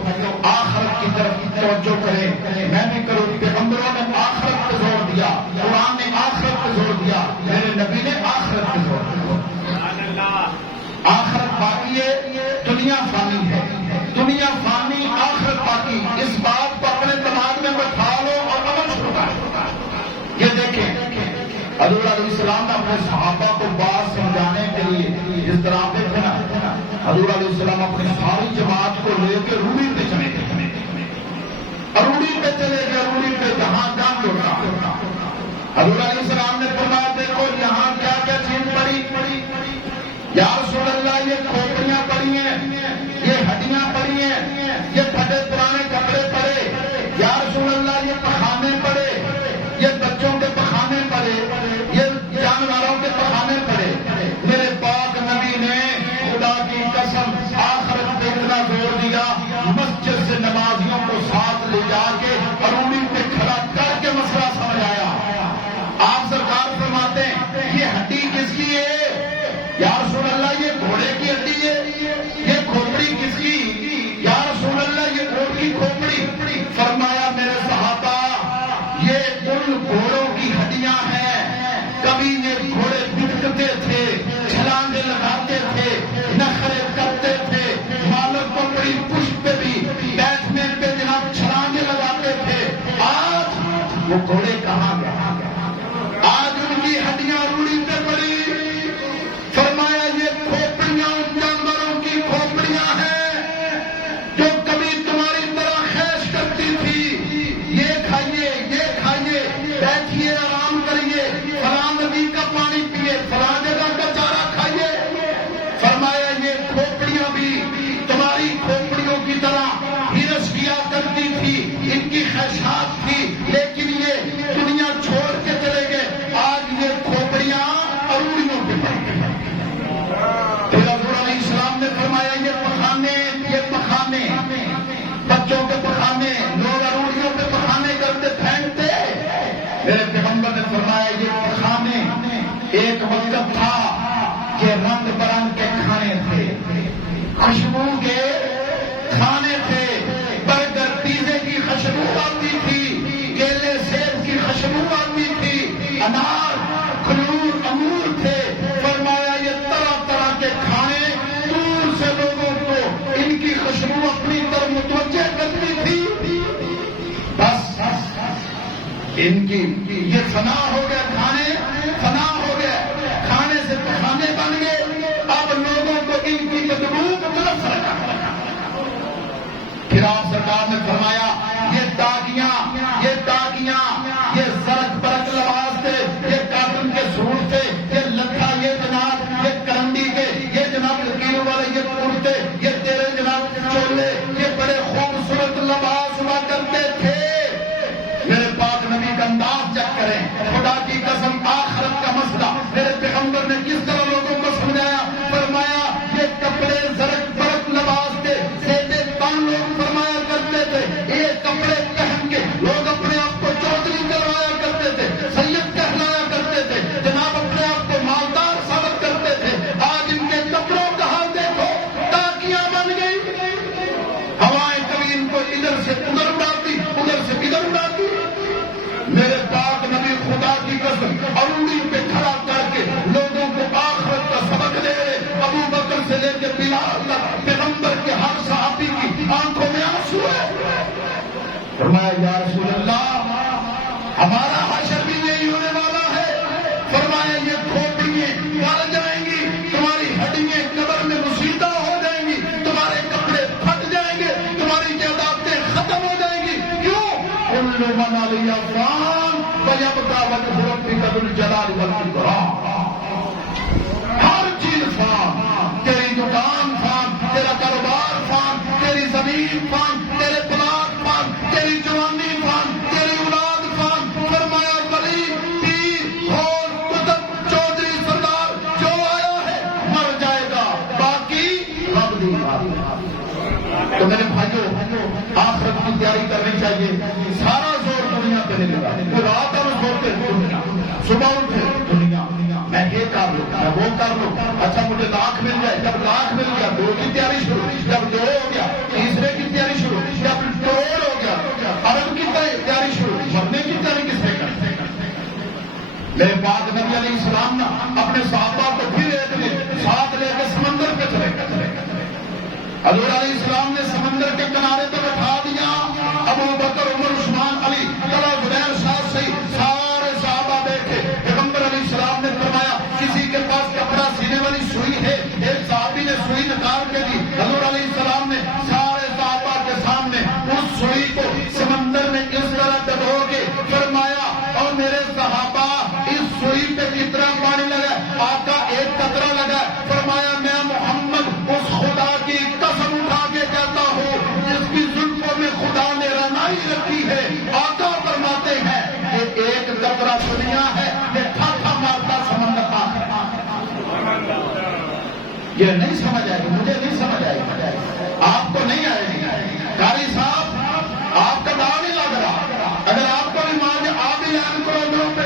آخرت کی طرف توجہ کریں، میں بھی کروں۔ پیغمبروں نے آخرت پہ زور دیا، قرآن نے آخرت پہ زور دیا، میرے نبی نے آخرت پہ زور دیا۔ آخرت باقی ہے، دنیا فانی ہے، دنیا فانی، آخرت باقی۔ اس بات کو اپنے دماغ میں بٹھا لو اور عمل شروع کرو۔ یہ دیکھیں حضور علیہ السلام نے اپنے صحابہ کو بات سمجھانے کے لیے اس طرح دیکھنا، حضور علیہ السلام اپنی ساری جماعت کو لے کے روڑی پہ چلے گئے، روڑی پہ چلے گئے، روڑی پہ جہاں جان ہوتا۔ حضور علیہ السلام نے فرمایا، دیکھو یہاں کیا کیا چیز پڑی، یا رسول اللہ یہ کھوپڑیاں پڑی ہیں، یہ ہڈیاں پڑی ہیں، پھٹے پرانے کپڑے پڑے، یا رسول اللہ یہ پخانے پڑے، یہ بچوں کے پخانے پڑے، یہ جانوروں کے پخانے پڑے۔ میرے پاک نبی نے خدا کی قسم آخرت پہ اتنا زور دیا، مسجد سے نمازیوں کو ساتھ لے جا کے اروڑی پہ کھڑا کر کے مسئلہ سمجھایا۔ آپ سرکار فرماتے ہیں یہ ہڈی کس کی ہے؟ یا رسول اللہ یہ گھوڑے کی ہڈی ہے۔ یہ کھوپڑی کس کی؟ یا رسول اللہ یہ اونٹ کی کھوپڑی۔ فرمایا میرے صحابہ یہ ان گھوڑوں کی ہڈیاں ہیں، کبھی یہ گھوڑے بچکتے تھے، چھلانگے لگاتے تھے، نخرے کرتے تھے، مالک کو بڑی پشت پہ بھی بیٹھنے پہ جناب چھلانگے لگاتے تھے۔ آج وہ گھوڑے کہاں گئے؟ آج ان کی ہڈیاں روڑی پہ پڑی۔ فرمایا یہ کھوپڑیاں ان جانوروں کی کھوپڑیاں ہیں جو کبھی تمہاری طرح خیش کرتی تھی، یہ کھائیے، یہ کھائیے، بیٹھیے، آرام کریے، فلاں ندی کا پانی پیے، فلاں جگہ کا چارہ کھائیے۔ فرمایا یہ کھوپڑیاں بھی تمہاری کھوپڑیوں کی طرح ہرس کیا کرتی تھی، ان کی خواہشات تھی، لیکن یہ دنیا چھوڑ کے چلے گئے۔ آج یہ کھوپڑیاں اروڑیوں پہ پڑ گئی۔ پھر حضور علیہ السلام نے فرمایا یہ پخانے بچوں کے پخانے، لوگ اروڑیوں پہ پخانے کرتے پھینکتے۔ میرے پیغمبر نے فرمایا یہ پخانے ایک وقت تھا کہ رنگ برنگ کے کھانے تھے، خوشبو کے کھانے تھے، برگر پیزے کی خوشبو آتی تھی، کیلے سیب کی خوشبو آتی تھی، انار کھجور انگور تھے۔ فرمایا یہ طرح طرح کے کھانے دور سے لوگوں کو ان کی خوشبو اپنی طرف متوجہ کرتی تھی۔ بس ان کی یہ فنا ہو گیا، کھانے فنا ہو گیا، کھانے سے پخانے بن گئے، اب لوگوں کو ان کی بدبو کو طرف رکھا۔ پھر آپ سرکار نے فرمایا یہ داغیاں، یہ زرق برق لباس تھے، یہ کاٹن کے سوٹ تھے، یہ لکھا، یہ جناب یہ کرنڈی کے، یہ جناب لکیر والے یہ کرتے، یہ تیرے جناب چولے، یہ بڑے خوبصورت لباس ہوا کرتے تھے۔ میرے پاک نبی کا انداز چیک کریں، خدا کی قسم آخرت کا مسئلہ میرے پیغمبر نے کس طرح لوگوں کو سمجھایا۔ فرمایا یہ کپڑے زرق برق لباس تھے، سیدے تان لوگ فرمایا کرتے تھے، یہ کپڑے پہن کے لوگ اپنے آپ کو چودھری کروایا کرتے تھے، سید کہلایا کرتے تھے، جناب اپنے آپ کو مالدار ثابت کرتے تھے۔ آج ان کے کپڑوں کا حال دیکھو، ٹاکیاں بن گئی، ہوائیں کبھی ان کو ادھر سے ادھر اڑاتی، ادھر سے ادھر اڑاتی۔ میرے پاک نبی خدا کی قسم اروڑی پہ کھڑا کر کے لوگوں کو آخرت کا سبق دے رہے، ابو بکر سے لے کے بلال تک پیغمبر کے ہر صحابی کی آنکھوں میں آنسو ہے۔ فرمایا یا رسول اللہ ہمارا حشر بھی یہی ہونے والا ہے۔ فرمایا یہ کھوپڑیاں مر جائیں گی، تمہاری ہڈیاں قبر میں مسیدہ ہو جائیں گی، تمہارے کپڑے پھٹ جائیں گے، تمہاری جائیدادیں ختم ہو جائیں گی۔ کیوں؟ کل من علیہا فان ویبقی وجہ ربک ذو الجلال والاکرام۔ ہر چیز فان، تیری دکان فان، تیرا کاروبار فان، تیری زمین فان، تیرے پلاٹ فان، تیری جوانی فان، تیری اولاد فان۔ فرمایا ولی پیر کھول کتب چودھری سردار جو آیا ہے مر جائے گا، باقی رب دی بات۔ تو میرے بھائیوں آخرت کی تیاری کرنی چاہیے۔ سارا زور دنیا پہ نہیں لگا، وہ رات اور سوتے دنیا، صبح اٹھے دنیا میں یہ کر لوں، میں وہ کر لوں، اچھا مجھے لاکھ مل جائے، جب لاکھ مل گیا دو کی تیاری شروع، جب دو ہو گیا تیسرے کی تیاری شروع، جب کروڑ ہو گیا ارب کی تیاری شروع، مرنے کی تیاری کس نے کرتے؟ میرے پاک نبی علیہ السلام نے اپنے صحابہ کو پھر ایک دن ساتھ لے کے سمندر پہ چلے گئے۔ حضور علیہ السلام نے سمندر کے کنارے پہ بٹھا دیا، ابو بکر عمر عثمان علی طلحہ زبیر ساتھ سے سارے صحابہ بیٹھے۔ پیغمبر علیہ السلام نے فرمایا کسی کے پاس کپڑا سینے والی سوئی ہے، ایک صحابی نے سوئی نکال کے دی، حضور علیہ السلام نے سارے صحابہ کے سامنے اس سوئی کو سمندر میں اس طرح ڈبو کے فرمایا اور میرے صحابہ اس سوئی پہ کتنا پانی لگا؟ آقا ایک قطرہ لگا۔ فرمایا میں محمد اس خدا کی قسم اٹھا کے کہتا ہوں جس کی زلف نہیں سمجھ آئے گی، مجھے نہیں سمجھ آئے گی، آپ کو نہیں آئے گی۔ قاری صاحب آپ کا داؤ نہیں لگ رہا، اگر آپ کو بھی مان جائے آپ بھی اعلان کرو اندروں پہ۔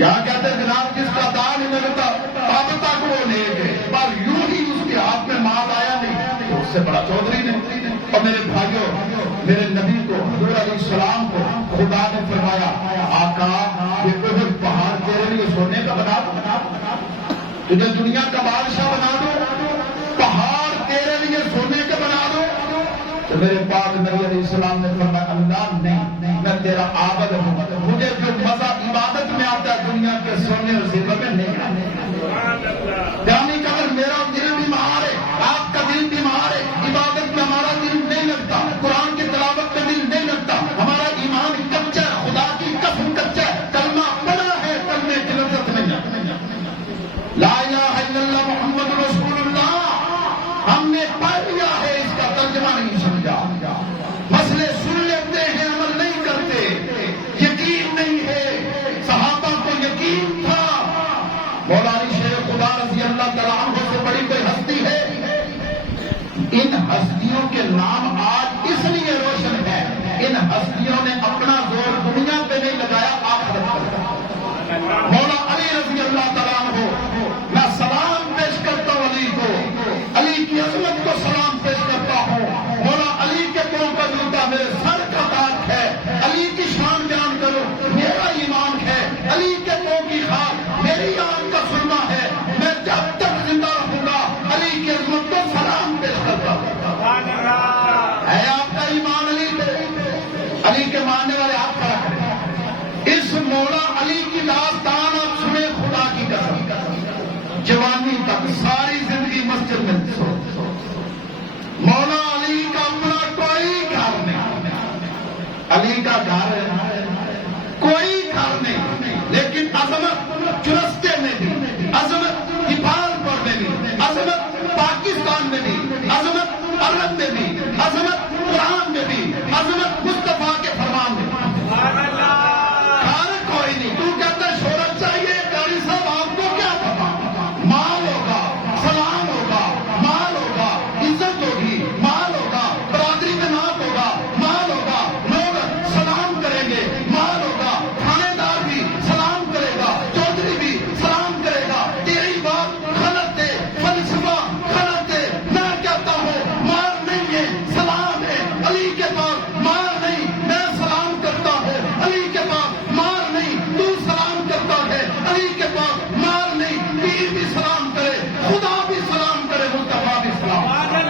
یہاں کہتے ہیں جناب جس کا داؤ نہیں لگتا تب تک وہ لے گئے، پر یوں ہی اس کے ہاتھ میں مال آیا نہیں تو اس سے بڑا چودھری نے۔ اور میرے بھائیوں، میرے نبی کو حضور علیہ السلام کو خدا نے فرمایا آقا یہ احد پہاڑ تیرے لیے سونے کا بنا دو، تجھے دنیا کا بادشاہ بنا دو، پہاڑ تیرے لیے سونے کے بنا دو۔ تو میرے پاک نبی علیہ السلام نے فرمایا اللہ نہیں، میں تیرا عابد ہوں، مجھے جو مزہ عبادت میں آتا ہے دنیا کے سونے اور زیور میں نہیں آتا۔ یعنی کہ اگر میرا دل بیمار ہے، آپ کا دل بیمار ہے، عبادت میں ہمارا دل نہیں لگتا، قرآن کی تلاوت میں دل نہیں لگتا، ہمارا ایمان کچا ہے، خدا کی قسم کچا ہے، کلمہ پڑا ہے، کلمے کی لذت نہیں ہے، لا الہ الا اللہ محمد رسول اللہ ہم نے پڑھ لیا ہے، اس کا ترجمہ نہیں سمجھا، مسئلے سن لیتے ہیں عمل نہیں کرتے، یقین نہیں ہے۔ صحابہ کو یقین تھا، مولانا شیخ خدا رضی اللہ تعالیٰ عنہ سے بڑی کوئی ہستی ہے؟ ان ہستیوں کے نام آج اس لیے روشن ہے، ان ہستیوں نے اپنا زور دنیا پہ نہیں لگایا، آخرت پر۔ مولا علی رضی اللہ تعالیٰ عنہ، میں سلام پیش کرتا ہوں علی کو، علی کی عظمت کو سلام پیش کرتا ہوں۔ مولا علی کے پاؤں کا جوتا میرے سر کا داغ ہے، علی کی شان بیان کرو میرا ایمان ہے، علی کے پاؤں کی خاک میری آنکھ کا سرما ہے، میں جب تک زندہ رہوں گا علی کی عظمت کو سلام پیش کرتا ہوں۔ ہے آپ کا ایمان علی پہ؟ علی کے ماننے والے آپ کھڑا کریں۔ اس مولا علی کی داستان آپ سنیں، خدا کی قسم جوانی تک ساری زندگی مسجد میں مولا علی کا اپنا کوئی گھر نہیں، علی کا گھر کوئی گھر نہیں، لیکن عظمت چرستے میں بھی، عظمت ہپال پور میں بھی، عظمت پاکستان میں بھی، عظمت عرب میں بھی، عظمت قرآن میں بھی، عظمت مصطفیٰ کے فرمان میں بھی۔ گھر کوئی نہیں، تو کہتا ہے شہرت چاہیے، قاری صاحب آپ کو کیا پتا؟ مال ہوگا، سلام ہوگا، مال ہوگا، عزت ہوگی، مال ہوگا، برادری میں نام ہوگا، مال ہوگا، لوگ سلام کریں گے، مال ہوگا، تھانے دار بھی سلام کرے گا، چودھری بھی سلام کرے گا، تیری بات غلط ہے، فلسفہ غلط ہے، میں کہتا ہوں مال نہیں ہے، سلام ہے، علی کے پاس مال نہیں، میں سلام کرتا ہوں، علی کے پاس مال نہیں، تو سلام کرتا ہے، علی کے پاس مال نہیں، پیر بھی سلام کرے، خدا بھی سلام کرے، مصطفیٰ بھی سلام کرے۔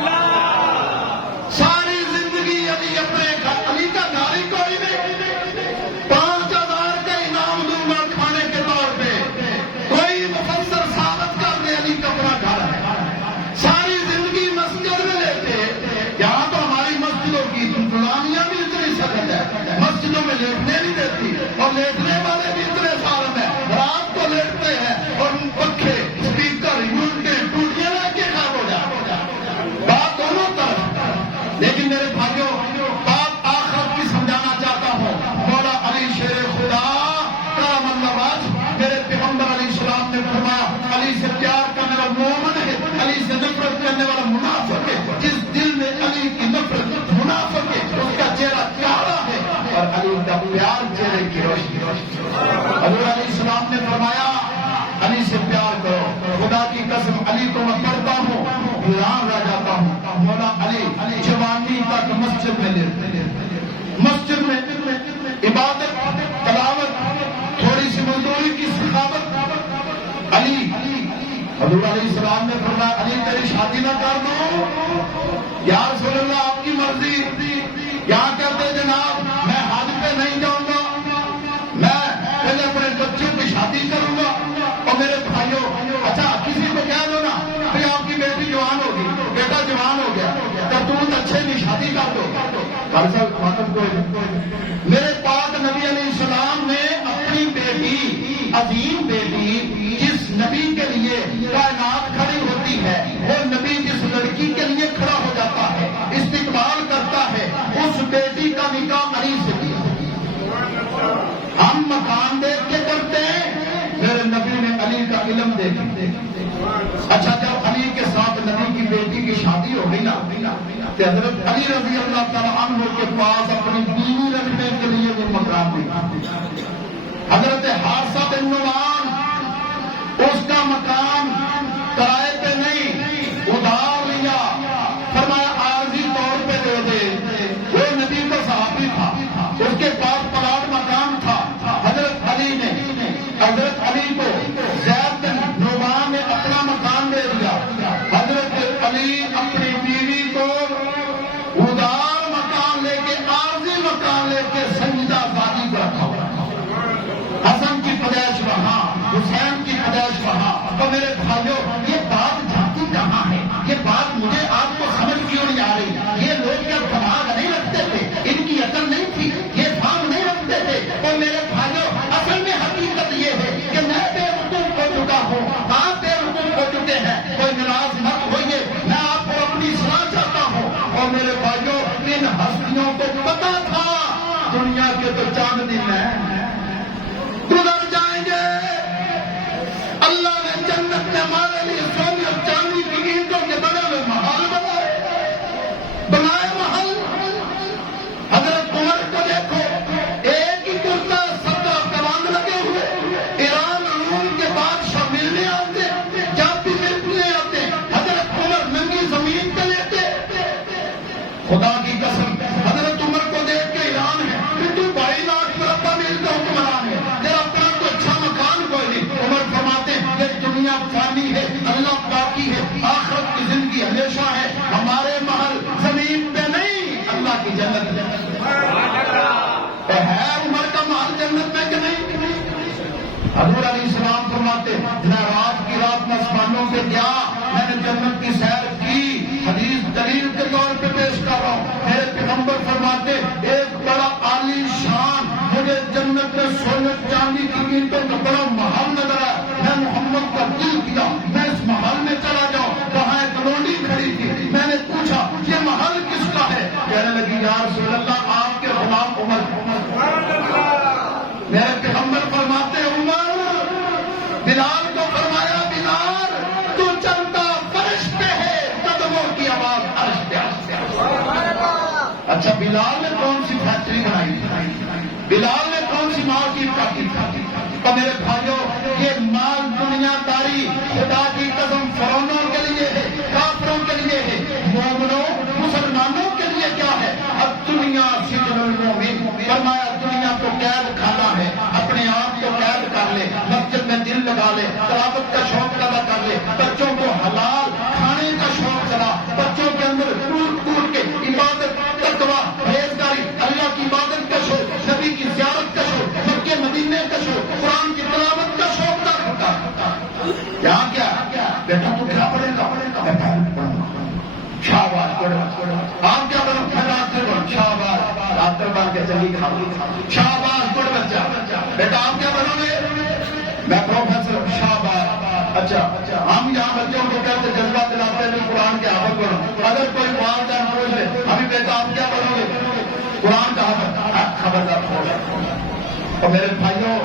ساری زندگی علی اپنے علی کا گھر ہی کوئی نہیں، 5000 کا انعام دوں گا کھانے کے طور پہ، کوئی مفسر ثابت کر دے علی کا اپنا گھر ہے۔ ساری زندگی مسجد میں لیتے، یہاں تو ہماری مسجدوں کی فلانیاں بھی اتنی سخت ہے، مسجدوں میں لیٹنے نہیں دیتی، اور لیٹنے والے بھی اتنے ظالم ہیں، رات کو لیٹتے ہیں اور پنکھے اسپیکر یونٹیں ٹوٹیاں لے کے خراب ہو جاتے، بات دونوں طرف۔ لیکن میرے بھائیوں بات آخرت کی سمجھانا چاہتا ہوں، مولا علی شیر خدا کرم اللہ وجہ، میرے پیغمبر علیہ السلام نے فرمایا علی سے پیار کرنے والا مومن ہے، علی سے نفرت کرنے والا منافق ہے، جس دل میں علی کی نفرت منافق ہے اس کا چہرہ کالا ہے، اور علی کا پیار چہرے کی روشنی۔ حضور علیہ السلام نے فرمایا علی سے پیار کرو، خدا کی قسم علی کو میں پڑھتا ہوں حیران رہ جاتا ہوں۔ مولا علی جوانی تک مسجد میں لیتے، مسجد میں عبادت، تلاوت، تھوڑی سی مزدوری کی سخاوت۔ علی حضور علیہ السلام نے فرمایا علی تیری شادی نہ کر دوں؟ یا رسول اللہ آپ کی مرضی۔ یہاں کہتے جناب میں حج پہ نہیں جاؤں گا، میں پہلے اپنے بچوں کی شادی کروں گا۔ اور میرے بھائیوں اچھا کسی کو کہہ دو نا کہ آپ کی بیٹی جوان ہوگی، بیٹا جوان ہو گیا، کرتوت اچھے نہیں، شادی کر دو۔ میرے پاک نبی علیہ السلام نے اپنی بیٹی، عظیم بیٹی، جس نبی کے لیے کائنات کھڑی ہوتی ہے، وہ نبی جس لڑکی کے لیے کھڑا ہو جاتا ہے، استقبال کرتا ہے، اس بیٹی کا نکاح علی دیکھی. اچھا جب علی کے ساتھ نبی کی بیٹی کی شادی ہو گئی نا کہ حضرت علی رضی اللہ تعالیٰ عنہ کے پاس اپنی بیوی رکھنے کے لیے وہ مکان دیا. حضرت حارثہ بن نعمان اس کا مکان کرائے پہ نہیں ادھار لیا. فرمایا عارضی طور پہ دے دے. وہ نبی کا صحابی تھا, اس کے پاس پلاٹ مکان تھا. حضرت علی نے حضرت علی کو زید بن نعمان نے اپنا مکان دے دیا. حضرت علی اپنی بیوی کو ادھار مکان لے کے عارضی مکان لے کے سنجیدہ زادی کو رکھا ہوا. حسن کی پیدائش وہاں, حسین کی پیدائش وہاں. تو میرے بھائیوں یہ بات جاتی کہاں ہے؟ یہ بات مجھے آپ کو سمجھ کیوں نہیں آ رہی؟ یہ لوگ کیا دماغ نہیں رکھتے تھے؟ ان کی عقل نہیں تھی؟ یہ فام نہیں رکھتے تھے؟ اور میرے بھائیوں اصل میں حقیقت یہ ہے کہ میں بے وقوف ہو چکا ہوں, آپ بے وقوف ہو چکے ہیں. کوئی ناراض مت ہوئیے, میں آپ کو اپنی صلاح چاہتا ہوں. اور میرے بھائیوں ان ہستیوں کو پتا تھا دنیا کے تو چاند دن ہیں, گزر جائیں گے. اللہ نے جنت میں ہمارے لیے سونے اور چاندی کی اینٹوں کے بنے ہوئے محل بنائے محل. حضرت عمر کو دیکھو, ایک ہی کرتا 17 کمان لگے ہوئے. ایران روم کے بادشاہ ملنے آتے, جب بھی ملنے آتے حضرت عمر ننگی زمین پہ لیتے. خدا کی قسم حضرت عمر کو دیکھ کے ایران ہے کہ تو 22 لاکھ مربع میل کا حکمران ہے, تیرا اپنا تو اچھا مکان کوئی نہیں. عمر فرماتے ہیں یہ دنیا فانی ہے, اللہ باقی ہے, آخرت کی زندگی ہمیشہ ہے. ہمارے محل زمین پہ نہیں, اللہ کی جنت میں ہے. عمر کا محل جنت میں کہ نہیں؟ حضور علیہ السلام فرماتے میں رات کی رات میں آسمانوں پہ گیا, میں نے جنت کی سیر کی. حدیث دلیل کے طور پہ پیش کر رہا ہوں. میرے پیغمبر فرماتے ایک بڑا عالی شان مجھے جنت میں سونے چاندی کی قیمتوں کا بڑا محل نظر آیا. میں محمد کا دل کیا میں اس محل میں چلا جاؤں. وہاں ایک لونڈی کھڑی تھی, میں نے پوچھا یہ محل کس کا ہے؟ کہنے لگی یا رسول اللہ آپ کے غلام عمر. میرے پیغمبر فرماتے عمر, بلال کو فرمایا بلال تو چلتا فرش پہ ہے, قدموں کی آواز عرش پہ. اچھا بلال نے کون سی فیکٹری بنائی؟ بلال نے کون سی مال کی فیکٹری کھاتی؟ تو میرے بھائیوں یہ مال دنیا داری خدا کی قسم فرعونوں کے لیے ہے, کافروں کے لیے ہے, مومنوں مسلمانوں کے لیے کیا ہے؟ اب دنیا سجن المومن. فرمایا دنیا کو قید کھانا ہے, اپنے آپ کو قید کر لے, مسجد میں دل لگا لے, تلاوت کا شوق پیدا کر لے, بچوں کو حلال کھانے کا شوق چلا, بچوں کے اندر ٹوٹ ٹوٹ کے عبادت تقویٰ پرہیزگاری اللہ کی عبادت کا شوق, نبی کی زیارت کا شوق, مکے مدینے کا شوق, قرآن کی تلاوت کا شوق تھا. یہاں کیا بیٹا تو کیا پڑھے گا؟ شاباش پڑھو. آپ کیا بنو؟ ڈاکٹر بنو. شاباش ڈاکٹر بن کے چلی کھاؤ. شاباش پڑھ بچہ. بیٹا آپ کیا بنو گے؟ میں پروفیسر. شاباش. اچھا ہم یہاں بچوں کو کہتے جذبہ دلاتے ہیں قرآن کے حافظ بنو. اگر کوئی والدین پوچھ لے ابھی بیٹا آپ کیا بنو گے؟ قرآن کا حافظ. خبردار. اور میرے بھائیوں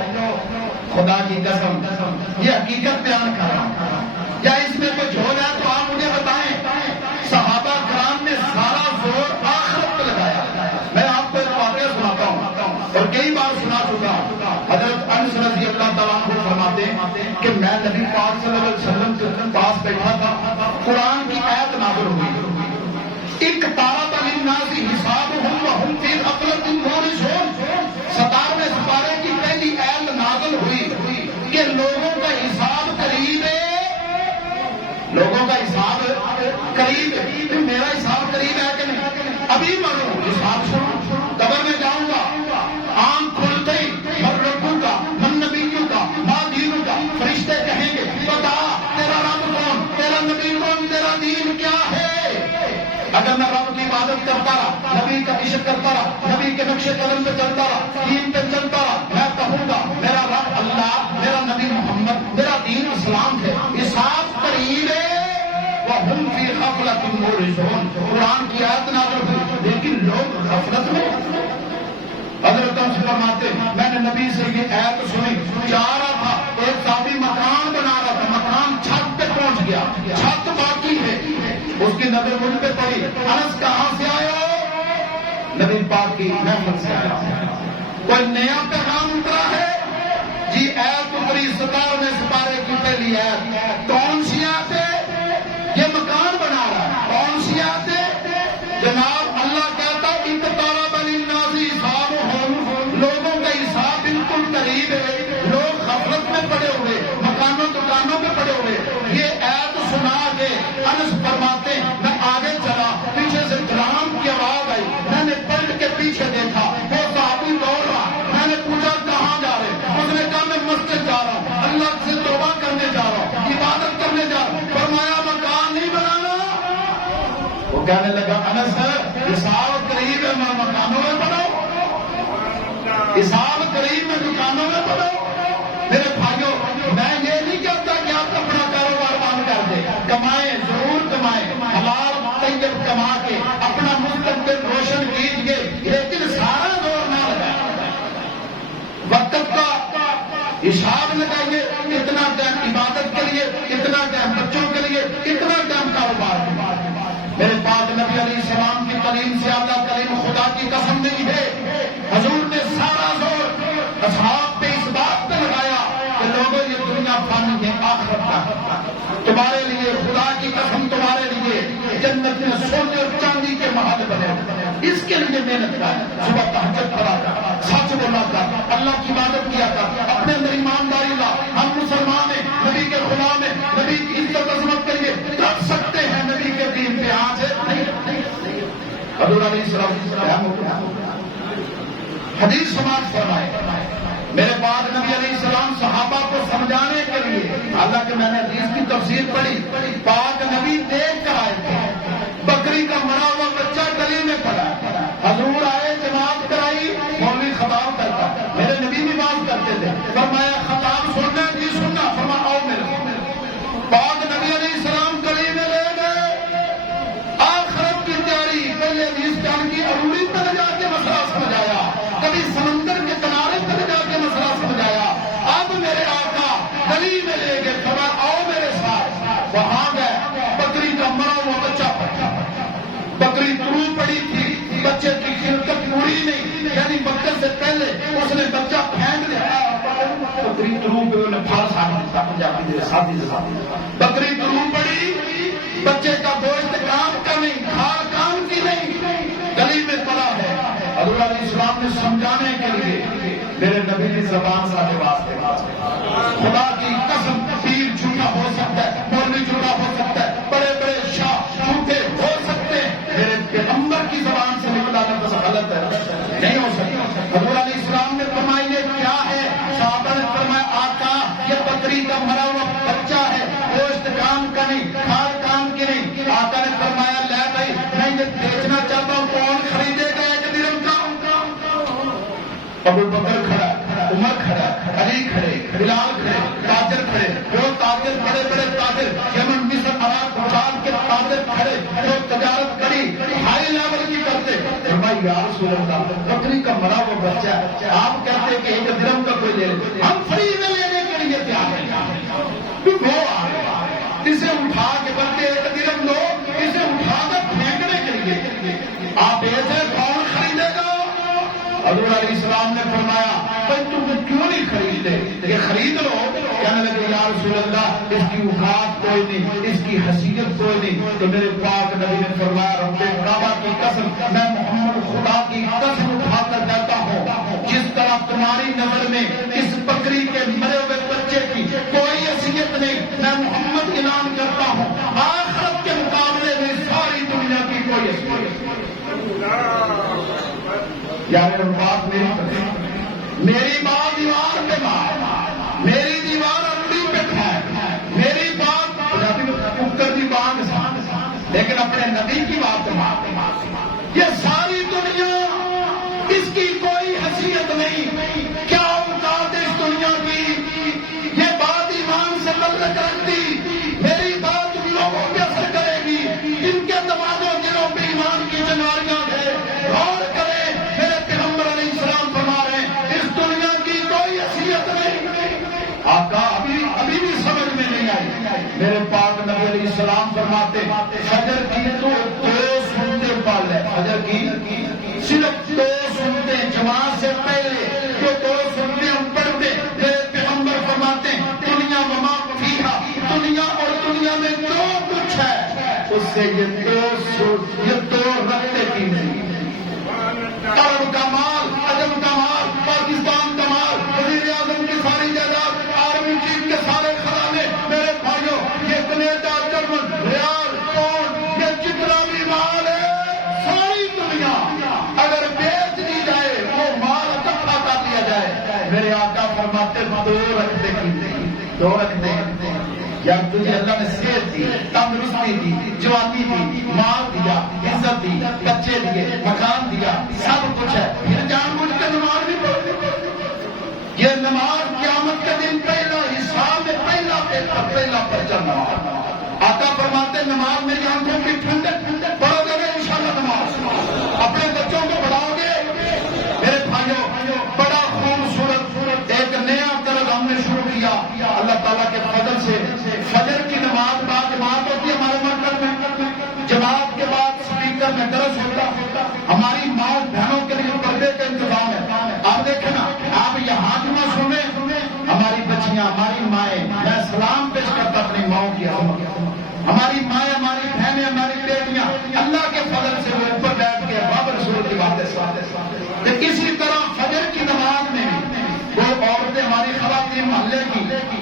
خدا کی قسم یہ حقیقت بیان کر رہا ہوں, یا اس میں کچھ ہو جائے تو آپ مجھے بتائیں. صحابہ کرام نے سارا زور آخرت پہ لگایا. میں آپ کو ایک واقعہ سناتا ہوں اور کئی بار سنا چکا ہوں. حضرت انس رضی اللہ تعالیٰ عنہ فرماتے ہیں کہ میں نبی پاک صلی اللہ علیہ وسلم کے پاس بیٹھا تھا, قرآن کی آیت نازل ہوئی. اقترب للناس حسابهم وهم في غفلة معرضون. 17ویں سپارے کی پہلی آیت نازل ہوئی کہ لوگوں کا حساب قریب ہے, لوگوں کا حساب قریب ہے. میرا حساب قریب ہے کہ نہیں؟ ابھی مرو حساب شروع, قبر میں جاؤں گا, آنکھ کھلتے ہی من ربوں کا, من نبیوں کا, ماں دینوں کا, فرشتے کہیں گے بتا تیرا رب کون, تیرا نبی کون, تیرا دین کیا ہے. اگر میں رب کی عبادت کرتا رہا, نبی کا عشق کرتا رہا, نبی کے نقش قدم پہ چلتا رہا, دین پہ چلتا رہا, میں کہوں گا میرا رب اللہ, میرا نبی محمد, میرا دین اسلام ہے. حساب قریب ہے. وَهُمْ فِي غَفْلَةٍ مُعْرِضُونَ. قرآن کی آیت نازل ہوئی لیکن لوگ غفلت میں. حضرت انس فرماتے میں نے نبی سے یہ آیت سنی, جا رہا تھا, ایک صحابی مکان بنا رہا تھا, مکان اس کی نظر مجھ پہ پڑی، انس کہاں سے آیا؟ نبی پاک کی محفل سے آیا۔ کوئی نیا پیغام اترا ہے؟ جی ایت اتری 17ویں سپارے کی پہلی ایت۔ کون سی ایت ہے؟ یہ مکان بنا رہا ہے۔ کون سی ایت ہے؟ جناب اللہ کہتا اقترب للناس حسابهم، لوگوں کا حساب بالکل قریب ہے، لوگ غفلت میں پڑے ہوئے، مکانوں دکانوں میں پڑے ہوئے۔ یہ ایت سنا کے انس فرماتے ہیں میں آگے چلا، پیچھے سے ڈرام کی آواز آئی، میں نے پلٹ کے پیچھے دیکھا، وہ صحابی دوڑ رہا، میں نے پوچھا کہاں جا رہے؟ اس نے کہا میں مسجد جا رہا ہوں، اللہ سے توبہ کرنے جا رہا ہوں، عبادت کرنے جا رہا ہوں۔ فرمایا مکان نہیں بنانا؟ وہ کہنے لگا انس حساب قریب ہے، میں مکانوں میں پڑھاؤں، حساب قریب میں دکانوں میں پڑھاؤں۔ میرے بھائیوں میں یہ نہیں کہتا کہ آپ اپنا کاروبار بند کر دیں، کمائیں ضرور کمائیں، حلال طیب کما کے اپنا مستقبل روشن کیجیے، لیکن سارا زور نہ لگائیں۔ وقت کا حساب لگائیے، اتنا ٹائم عبادت کے لیے، اتنا ٹائم بچوں کے لیے، اتنا ٹائم کاروبار کے لیے۔ میرے پاک نبی علیہ السلام کی تعلیم سے اعلیٰ تعلیم خدا کی قسم نہیں ہے۔ حضور نے سارا زور اصحاب پہ اس بات پہ لگایا کہ لوگوں یہ دنیا فانی ہے، آخرت کا تمہارے لیے خدا کی قسم تمہارے لیے جنت میں سونے اور چاندی کے محل بنے، اس کے لیے محنت کر، صبح تہجد پڑھا کر، سچ بولا کر، اللہ کی عبادت کیا کر، اپنے اندر ایمانداری لا۔ ہم مسلمان ہیں، نبی کے غلام ہیں، نبی کی عزت عظمت کے لیے کر سکتے ہیں، نبی کے دین پہ آج ہے نہیں۔ حضور علیہ السلام حدیث سماعت فرمائے، میرے بعد نبی علیہ السلام صحابہ کو سمجھانے کے لیے، حالانکہ میں نے حدیث کی تفسیر پڑھی، پاک نبی دیکھ کر آئے تھے، بکری کا مرا ہوا بچہ گلی میں پڑا، حضور آئے جماعت کرائی، مولوی خطاب کرتا، میرے نبی بھی بات کرتے تھے، فرمایا خطاب سننا جی سننا، فرمایا آؤ میرے پاک نبی علیہ السلام گلی میں لے گئے، آخرت کی تیاری، پہلے حدیث جان کی عروری پہ لے جا کے مسئلہ سمجھایا، کبھی سمندر کے کنارے پہ لے جا کے مسئلہ سمجھایا، اب میرے آقا گلی میں لے گئے، فرمایا آؤ میرے ساتھ، وہاں گئے، بکری کا مرا ہوا بچہ پڑا، بکری ترو پڑی تھی، بچے کی خلقت پوری نہیں، یعنی وقت سے پہلے اس نے بچہ پھینک دیا، بکری ترو پہ انہیں پھال بکری ترو پڑی، بچے کا گوشت کام کا نہیں، کھال کام کی نہیں، گلی میں پڑا ہے۔ حضور علیہ السلام نے سمجھانے کے لیے میرے نبی کی زبان سے واسطے، خدا کی قسم پیر جھوٹا ہو سکتا ہے، مولوی جھوٹا ہو سکتا ہے، بڑے بڑے شاہ جھوٹے ہو سکتے ہیں، میرے پیغمبر کی زبان سے نکلا لفظ غلط ہے، نہیں ہو سکتا۔ حضور علیہ السلام نے فرمایا یہ کیا ہے؟ صحابہ نے فرمایا آقا یہ بکری کا مرا ہوا بچہ ہے، گوشت کام کا نہیں، کھال کام کی نہیں۔ آقا نے فرمایا لے بھائی میں یہ بیچنا چاہتا ہوں، کون خریدے گا ایک درہم کا؟ ابو بکر کھڑا، عمر کھڑا، علی کھڑے، بلال کھڑے، تاجر کھڑے، وہ تاجر بڑے بڑے تاجر یمن مصر عراق بھوٹان کے تاجر کھڑے جو تجارت کری ہائی لیول کی کرتے، فرمایا یا رسول اللہ بکری کا مرا ہوا بچہ ہے، آپ کہتے ہیں کہ ایک درہم کا کوئی لے لے، ہم فری میں لینے کے لیے تیار ہیں، وہ اسے اٹھا کے بلکہ ایک درہم لو، اسے اٹھا کر پھینکنے کے لیے آپ ایسے کون خریدے گا؟ حضور علیہ السلام نے فرمایا بھائی تم کیوں نہیں خریدتے؟ یہ خرید لو۔ کہنے لگے یا رسول اللہ اس کی اوقات کوئی نہیں، اس کی حیثیت کوئی نہیں۔ تو میرے پاک نبی نے فرمایا رب کعبہ کی قسم میں محمد خدا کی قسم اٹھا کر کہتا ہوں جس طرح تمہاری نظر میں اس بکری کے مرے ہوئے بچے کی کوئی حیثیت نہیں، میں محمد اعلان کرتا ہوں آخرت کے مقابلے میں ساری دنیا کی کوئی حیثیت نہیں۔ یار بات میری بات دیوار پہ مار، میری دیوار اپنی پہ کھائے، میری بات ککر کی بات لیکن اپنے نبی کی بات مار۔ یہ ساری دنیا اس کی کوئی حیثیت نہیں، کیا اوقات اس دنیا کی، یہ بات ایمان سے تعلق رکھتی، میری بات لوگوں پہ اثر کرے گی جن کے دماغوں دلوں پہ ایمان کی چنگاریاں ہے۔ غور کریں میرے پیغمبر علیہ السلام فرما رہے ہیں اس دنیا کی کوئی حیثیت نہیں۔ آقا ابھی بھی سمجھ میں نہیں آئی۔ میرے پاک نبی علیہ السلام فرماتے شجر فجر کی صرف 2 سنتیں جماعت سے پہلے جو 2 سنتیں ہم پڑھتے میرے پیغمبر فرماتے ہیں دنیا وما فیہا، دنیا اور دنیا میں جو کچھ ہے اس سے یہ 2 رکھتے کی نہیں۔ عرب کا مال، عجم کا مال، پاکستان کا مال، وزیر اعظم کی ساری جائیداد، آرمی چیف کے سارے خزانے، میرے بھائیوں یہ کینیڈا، جرمن، ریال، پاؤنڈ، یہ جتنا بھی مال ہے ساری دنیا اگر بیچ دی جائے وہ مال اکٹھا کر لیا جائے، میرے آقا فرماتے 2 رکھتے کی نہیں، 2 رکھتے یا تجھے اللہ نے صحت دی، تندرستی دی، جوانی دی، مال دیا، عزت دی، بچے دیے، مکان دیا، سب کچھ ہے، پھر جان بوجھ کے نماز نہیں پڑھتے۔ یہ نماز قیامت کے دن پہلا حساب میں پہلا پرچہ نماز۔ آقا فرماتے نماز میری آنکھوں کی ٹھنڈک، پڑھو گے انشاءاللہ نماز، اپنے بچوں کو پڑھاؤ گے۔ میرے بھائیوں بڑا خوبصورت ایک نیا طرز ہم نے شروع کیا اللہ تعالیٰ کے فضل سے۔ فجر کی نماز بعد جماعت ہوتی ہے ہمارے مرکز میں، جماعت کے بعد اسپیکر میں درس ہوتا، ہماری ماں بہنوں کے لیے پردے کا انتظام ہے۔ آپ دیکھیں نا، آپ یہاں جمعہ سنیں، ہماری بچیاں، ہماری مائیں، میں سلام پیش کرتا اپنی ماؤں کی عظمت، ہماری مائیں، ہماری بہنیں، ہماری بیٹیاں اللہ کے فضل سے وہ اوپر بیٹھ کے باب رسول کی باتیں سنتے۔ اسی طرح فجر کی نماز میں وہ عورتیں، ہماری خواتین محلے کی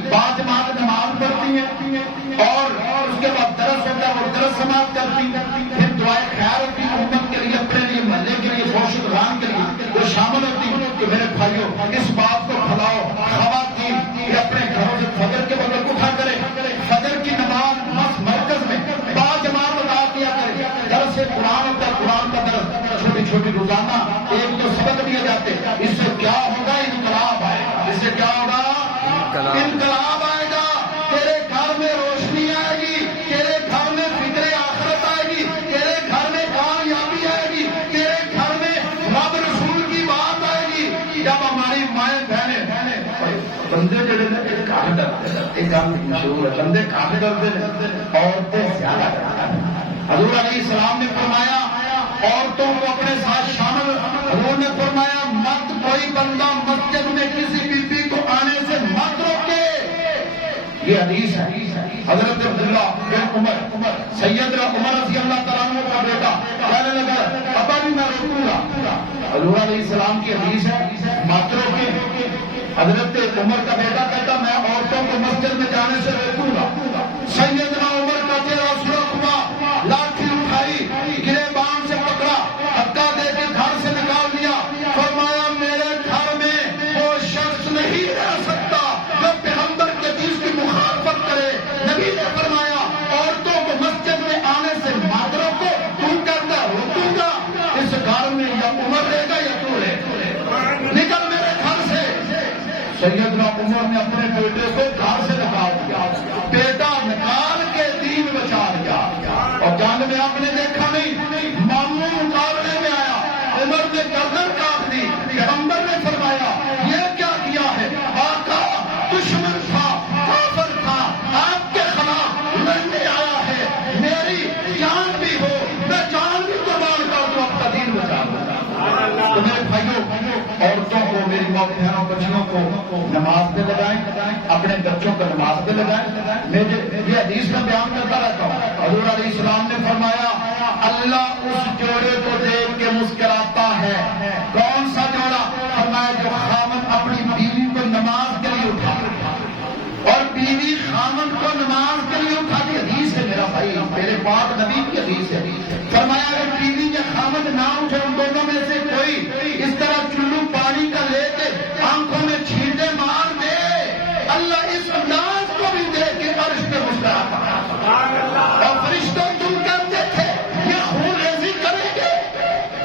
بعد جماعت نماز پڑھتی ہیں اور اس کے بعد درس ہوتا ہے، وہ درس سماعت کرتی، پھر دعائیں خیر ہوتی ہیں امت کے لیے، اپنے لیے، محلے کے لیے، فوش دوران کے لیے وہ شامل ہوتی ہیں۔ تو میرے بھائیوں اس بات کو پھیلاؤ، خواتین یہ اپنے گھروں سے فجر کے وقت اٹھا کرے، فجر کی نماز مرکز میں با جماعت ادا کیا کرے، درس سے قرآن ہوتا ہے، قرآن کا درس چھوٹی چھوٹی روزانہ 1-2 سبق دیے جاتے، اس سے کیا ہوگا؟ انقلاب آئے گا۔ اس سے کیا ہوگا؟ انقلاب آئے گا، تیرے گھر میں روشنی آئے گی، تیرے گھر میں فکر آخرت آئے گی، تیرے گھر میں کامیابی آئے گی، تیرے گھر میں رب رسول کی بات آئے گی۔ جب ہماری مائیں بہنیں بندے جڑے نا کافی ڈرتے ہیں، ایک گل مشہور ہے، بندے کافی ڈرتے ہیں، عورتیں زیادہ ڈرتے ہیں۔ حضور علیہ السلام نے فرمایا عورتوں کو اپنے ساتھ شامل، حضور نے فرمایا مت کوئی بندہ مسجد میں کسی بی بی کو آنے سے مت روکے۔ یہ حدیث ہے حضرت عبداللہ بن عمر، سیدنا عمر رضی اللہ تعالیٰ عنہ کا بیٹا کہنے لگا ابا بھی میں روکوں گا، حضور علیہ السلام کی حدیث ہے مت روکے۔ حضرت عمر کا بیٹا کہتا میں عورتوں کو مسجد میں جانے سے روکوں گا۔ سیدنا عمر کا چہرہ سرخ ہوا، لاٹھی اٹھائی، گریبان سے پکڑا، دھکا دے کے گھر سے نکال دیا، فرمایا میرے گھر میں وہ شخص نہیں رہ سکتا جو پیغمبر کے دین کی مخالفت کرے۔ نبی نے فرمایا عورتوں کو مسجد میں آنے سے مت روکو، تم کہتا روکوں گا، اس گھر میں یا عمر رہے گا یا تو رہے گا، نکل میرے گھر سے۔ سیدنا عمر نے اپنے بیٹے کو گھر سے نکال دیا، بیٹا نکال کے دین بچا لیا۔ اور جنگ میں آپ نے دیکھا نہیں، ماموں مقابلے میں آیا، عمر نے گردن کاٹ دی، پیغمبر نے فرمایا یہ کیا کیا ہے؟ آقا دشمن تھا، کافر تھا، آپ کے خلاف لڑنے آیا ہے، میری جان بھی ہو میں جان بھی قربان کر دوں، آپ کا دین بچا لوں۔ تو میرے بھائیوں عورتوں کو، میری ماں بہنوں بچیوں کو نماز پہ لگائیں، اپنے بچوں کو نماز پہ لگائیں۔ میں یہ حدیث میں بیان کرتا رہتا ہوں، حضور علیہ السلام نے فرمایا اللہ اس جوڑے کو دیکھ کے مسکراتا ہے۔ کون سا جوڑا؟ فرمایا جو خاوند اپنی بیوی کو نماز کے لیے اٹھا اور بیوی خاوند کو نماز کے لیے اٹھاتی۔ حدیث ہے میرا بھائی، میرے پاک نبی کی حدیث ہے۔ فرمایا اگر بیوی یا خاوند نہ اٹھے، ان دونوں میں سے کوئی اس طرح چلو پانی کا لے کے آنکھوں میں چھینٹے مار دے، اللہ اس انداز کو بھی دیکھ کے عرش پہ مسکراتا ہے۔ اور فرشتوں تم کہتے تھے یہ خون ریزی کریں گے،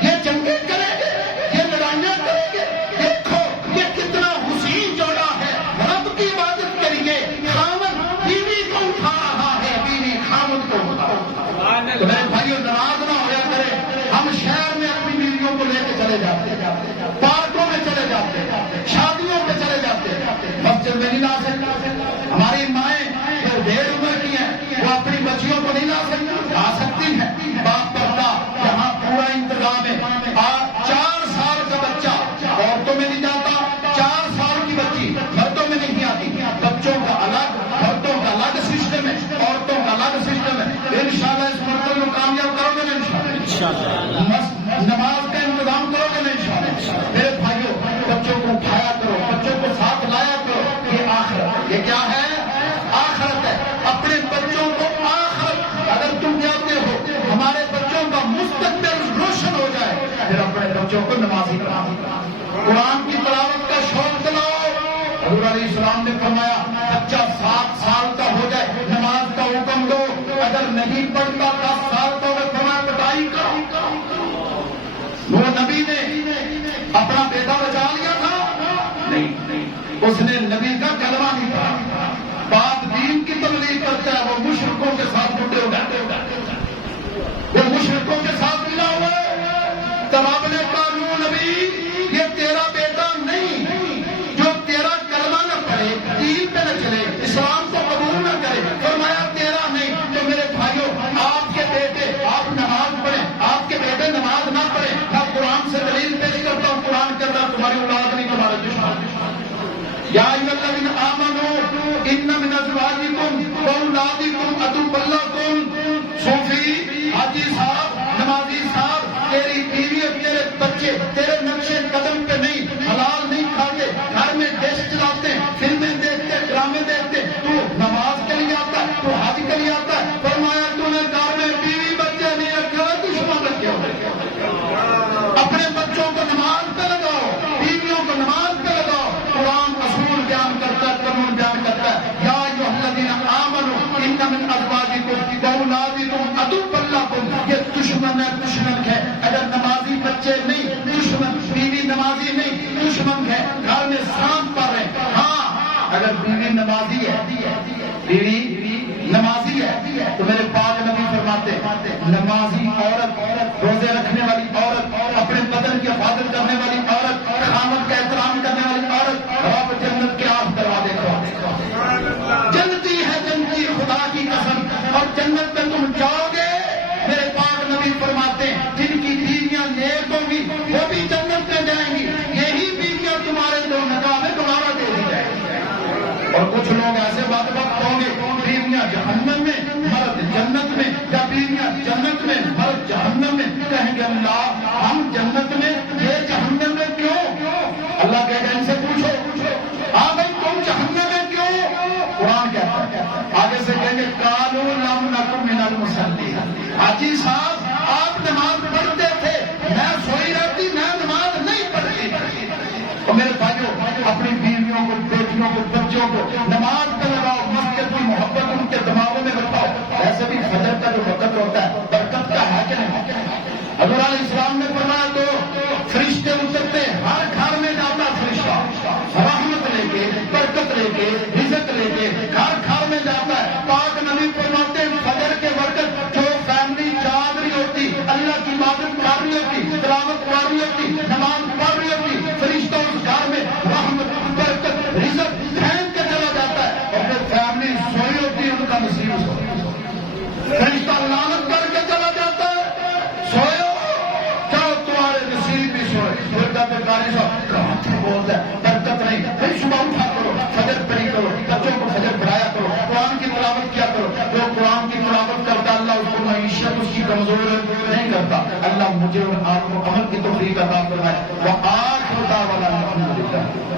یہ جنگیں کریں گے، یہ لڑائیاں کریں گے، دیکھو یہ کتنا حسین جوڑا ہے، رب کی عبادت کریے، خاوند بیوی کو اٹھا رہا ہے، بیوی خاوند کو اٹھا رہا ہے۔ تو میرے بھائیوں ناراض نہ ہویا کرے، ہم شہر میں اپنی بیویوں کو لے کے چلے جاتے، پارکوں میں چلے جاتے، شادیوں پہ چلے جاتے، مسجد میں نہیں لا سکتے۔ ہماری مائیں جو 1.5 عمر کی ہیں وہ اپنی بچیوں کو نہیں لا سکتی ہیں، باپ پردہ جہاں پورا انتظام نماز کا انتظام کرو گے نہیں انشاءاللہ؟ میرے بھائیوں، بچوں کو اٹھایا کرو، بچوں کو ساتھ لایا کرو. یہ آخرت، یہ کیا ہے؟ آخرت ہے. اپنے بچوں کو آخرت، اگر تم چاہتے ہو ہمارے بچوں کا مستقبل روشن ہو جائے، پھر اپنے بچوں کو نمازی بناؤ، قرآن کی تلاوت کا شوق دلاؤ. حضور علیہ السلام نے فرمایا بچہ 7 سال کا ہو جائے نماز کا حکم دو، اگر نہیں پڑھتا 10 سال کا ہو فرمایا پٹائی کرو. وہ نبی نے اپنا بیٹا بچا لیا تھا؟ نہیں، اس نے نبی کا کلمہ نہیں پڑھا. باپ دین کی تبلیغ کرتا ہے، وہ مشرکوں کے ساتھ بڈھے ہو گئے، وہ مشرکوں کے ساتھ ملا ہوا ہے. تب آپ نے کہا نو نبی یہ تیرا بیٹا نہیں، جو تیرا کلمہ نہ پڑھے، دین پہ نہ چلے، اسلام کو قبول نہ کرے. فرمایا تیرا نہیں. تو میرے بھائیوں، آپ کے بیٹے آپ نماز پڑھیں، آپ کے بیٹے نماز نہ پڑھیں، میں قرآن سے دلیل پیش کرتا ہوں. قرآن کے اندر تمہاری اولاد نہیں، تمہارا دشمن. یا ایھا الذین آمنوا ان من ازواجکم واولادکم عدوا لکم. صوفی، حاجی صاحب، نمازی صاحب، تیری بیوی اور تیرے بچے تیرے نقشے قدم پہ نہیں، حلال نہیں کھاتے، گھر میں دیش چلاتے ہیں، فلمیں دیکھتے، ڈرامے دیکھتے. تو نماز کے لیے آتا ہے، تو حج کے لیے آتا ہے. فرمایا تو نے گھر میں بیوی بچے نہیں رکھے ہوئے، دشمن رکھے ہوئے. اپنے بچوں کو نماز پہ لگاؤ، بیویوں کو نماز پہ لگاؤ. قرآن اصول بیان کرتا ہے، قانون بیان کرتا ہے. یا ایھا الذین آمنوا ان من ازواجکم واولادکم عدوا لکم. یہ دشمن ہے، دشمن ہے. اگر نمازی بچے نہیں، دشمن. بیوی نمازی نہیں، دشمن ہے. گھر میں سانپ پر رہے. ہاں، اگر بیوی نمازی ہے، بیوی نمازی ہے تو میرے پاک نبی فرماتے نمازی عورت، روزے رکھنے والی عورت، اپنے بدن کی حفاظت کرنے والی عورت، خامد کا احترام کرنے والی عورت، رب جنت کے 8 دروازے کھولے. جنتی ہے، جنتی، خدا کی قسم. اور جنت میں تم جاؤ گے، میرے پاک نبی فرماتے ہیں جن کی بیویاں نیک ہوں گی وہ بھی جنت میں جائیں گی. یہی بیویاں تمہارے دو نکاح میں دوبارہ دے دی جائیں گی. اور کچھ لوگ ایسے بدبخت ہوں گے، بیویاں جہنم میں، مرد جنت میں، یا بیویاں جنت میں، مرد جہنم میں. کہیں گے اللہ ہم جنت میں، یہ جہنم میں کیوں؟ اللہ کہے گا ان سے پوچھو. ہاں بھائی تم جہنم میں کیوں؟ قرآن کہتا ہے آگے سے کہیں گے قالوا لم نک من المصلین. حاجی صاحب آپ نماز پڑھتے تھے، میں سوئی رہتی، میں نماز نہیں پڑھتی. اور میرے بھائیوں، اپنی بیویوں کو، بیٹیوں کو، بچوں کو نماز پہ لگاؤ. مسجد کی محبت ان کے دماغوں میں بتاؤ. ویسے بھی فجر کا جو وقت ہوتا ہے برکت کا ہے کہ نہیں؟ حضور علیہ السلام نے فرمایا تو فرشتے اترتے، ہر گھر میں جاتا فرشتہ رحمت لے کے، برکت لے کے، رزق لے کے، گھر گھر میں جاتا ہے. پاک نبی فرماتے ہیں فجر کے وقت جو فیملی جاگ رہی ہوتی، اللہ کی عبادت کر رہی ہوتی، تلاوت کر رہی ہوتی، نماز پڑھ رہی ہوتی، فرشتہ اس گھر میں رحمت، برکت، رزق پھینک کے چلا جاتا ہے. اور پھر فیملی سوئی ہوتی، ان کا نصیب سوئی، فرشتہ لعنت کر کے چلا جاتا ہے. سوئے چاہو تمہارے نصیب بھی سوئے. پھر کہتے قاری صاحب کہاں سے بولتا ہے برکت نہیں. پھر صبح اٹھا کرو، فجر پڑھی کرو، بچوں کو فجر پڑھایا کرو، قرآن کی تلاوت کیا کرو. جو قرآن کی تلاوت کرتا اللہ اس کو معیشت اس کی کمزور نہیں کرتا. اللہ مجھے اور آپ کو عمل کی توفیق عطا فرمائے. وآخر دعوانا الحمدللہ.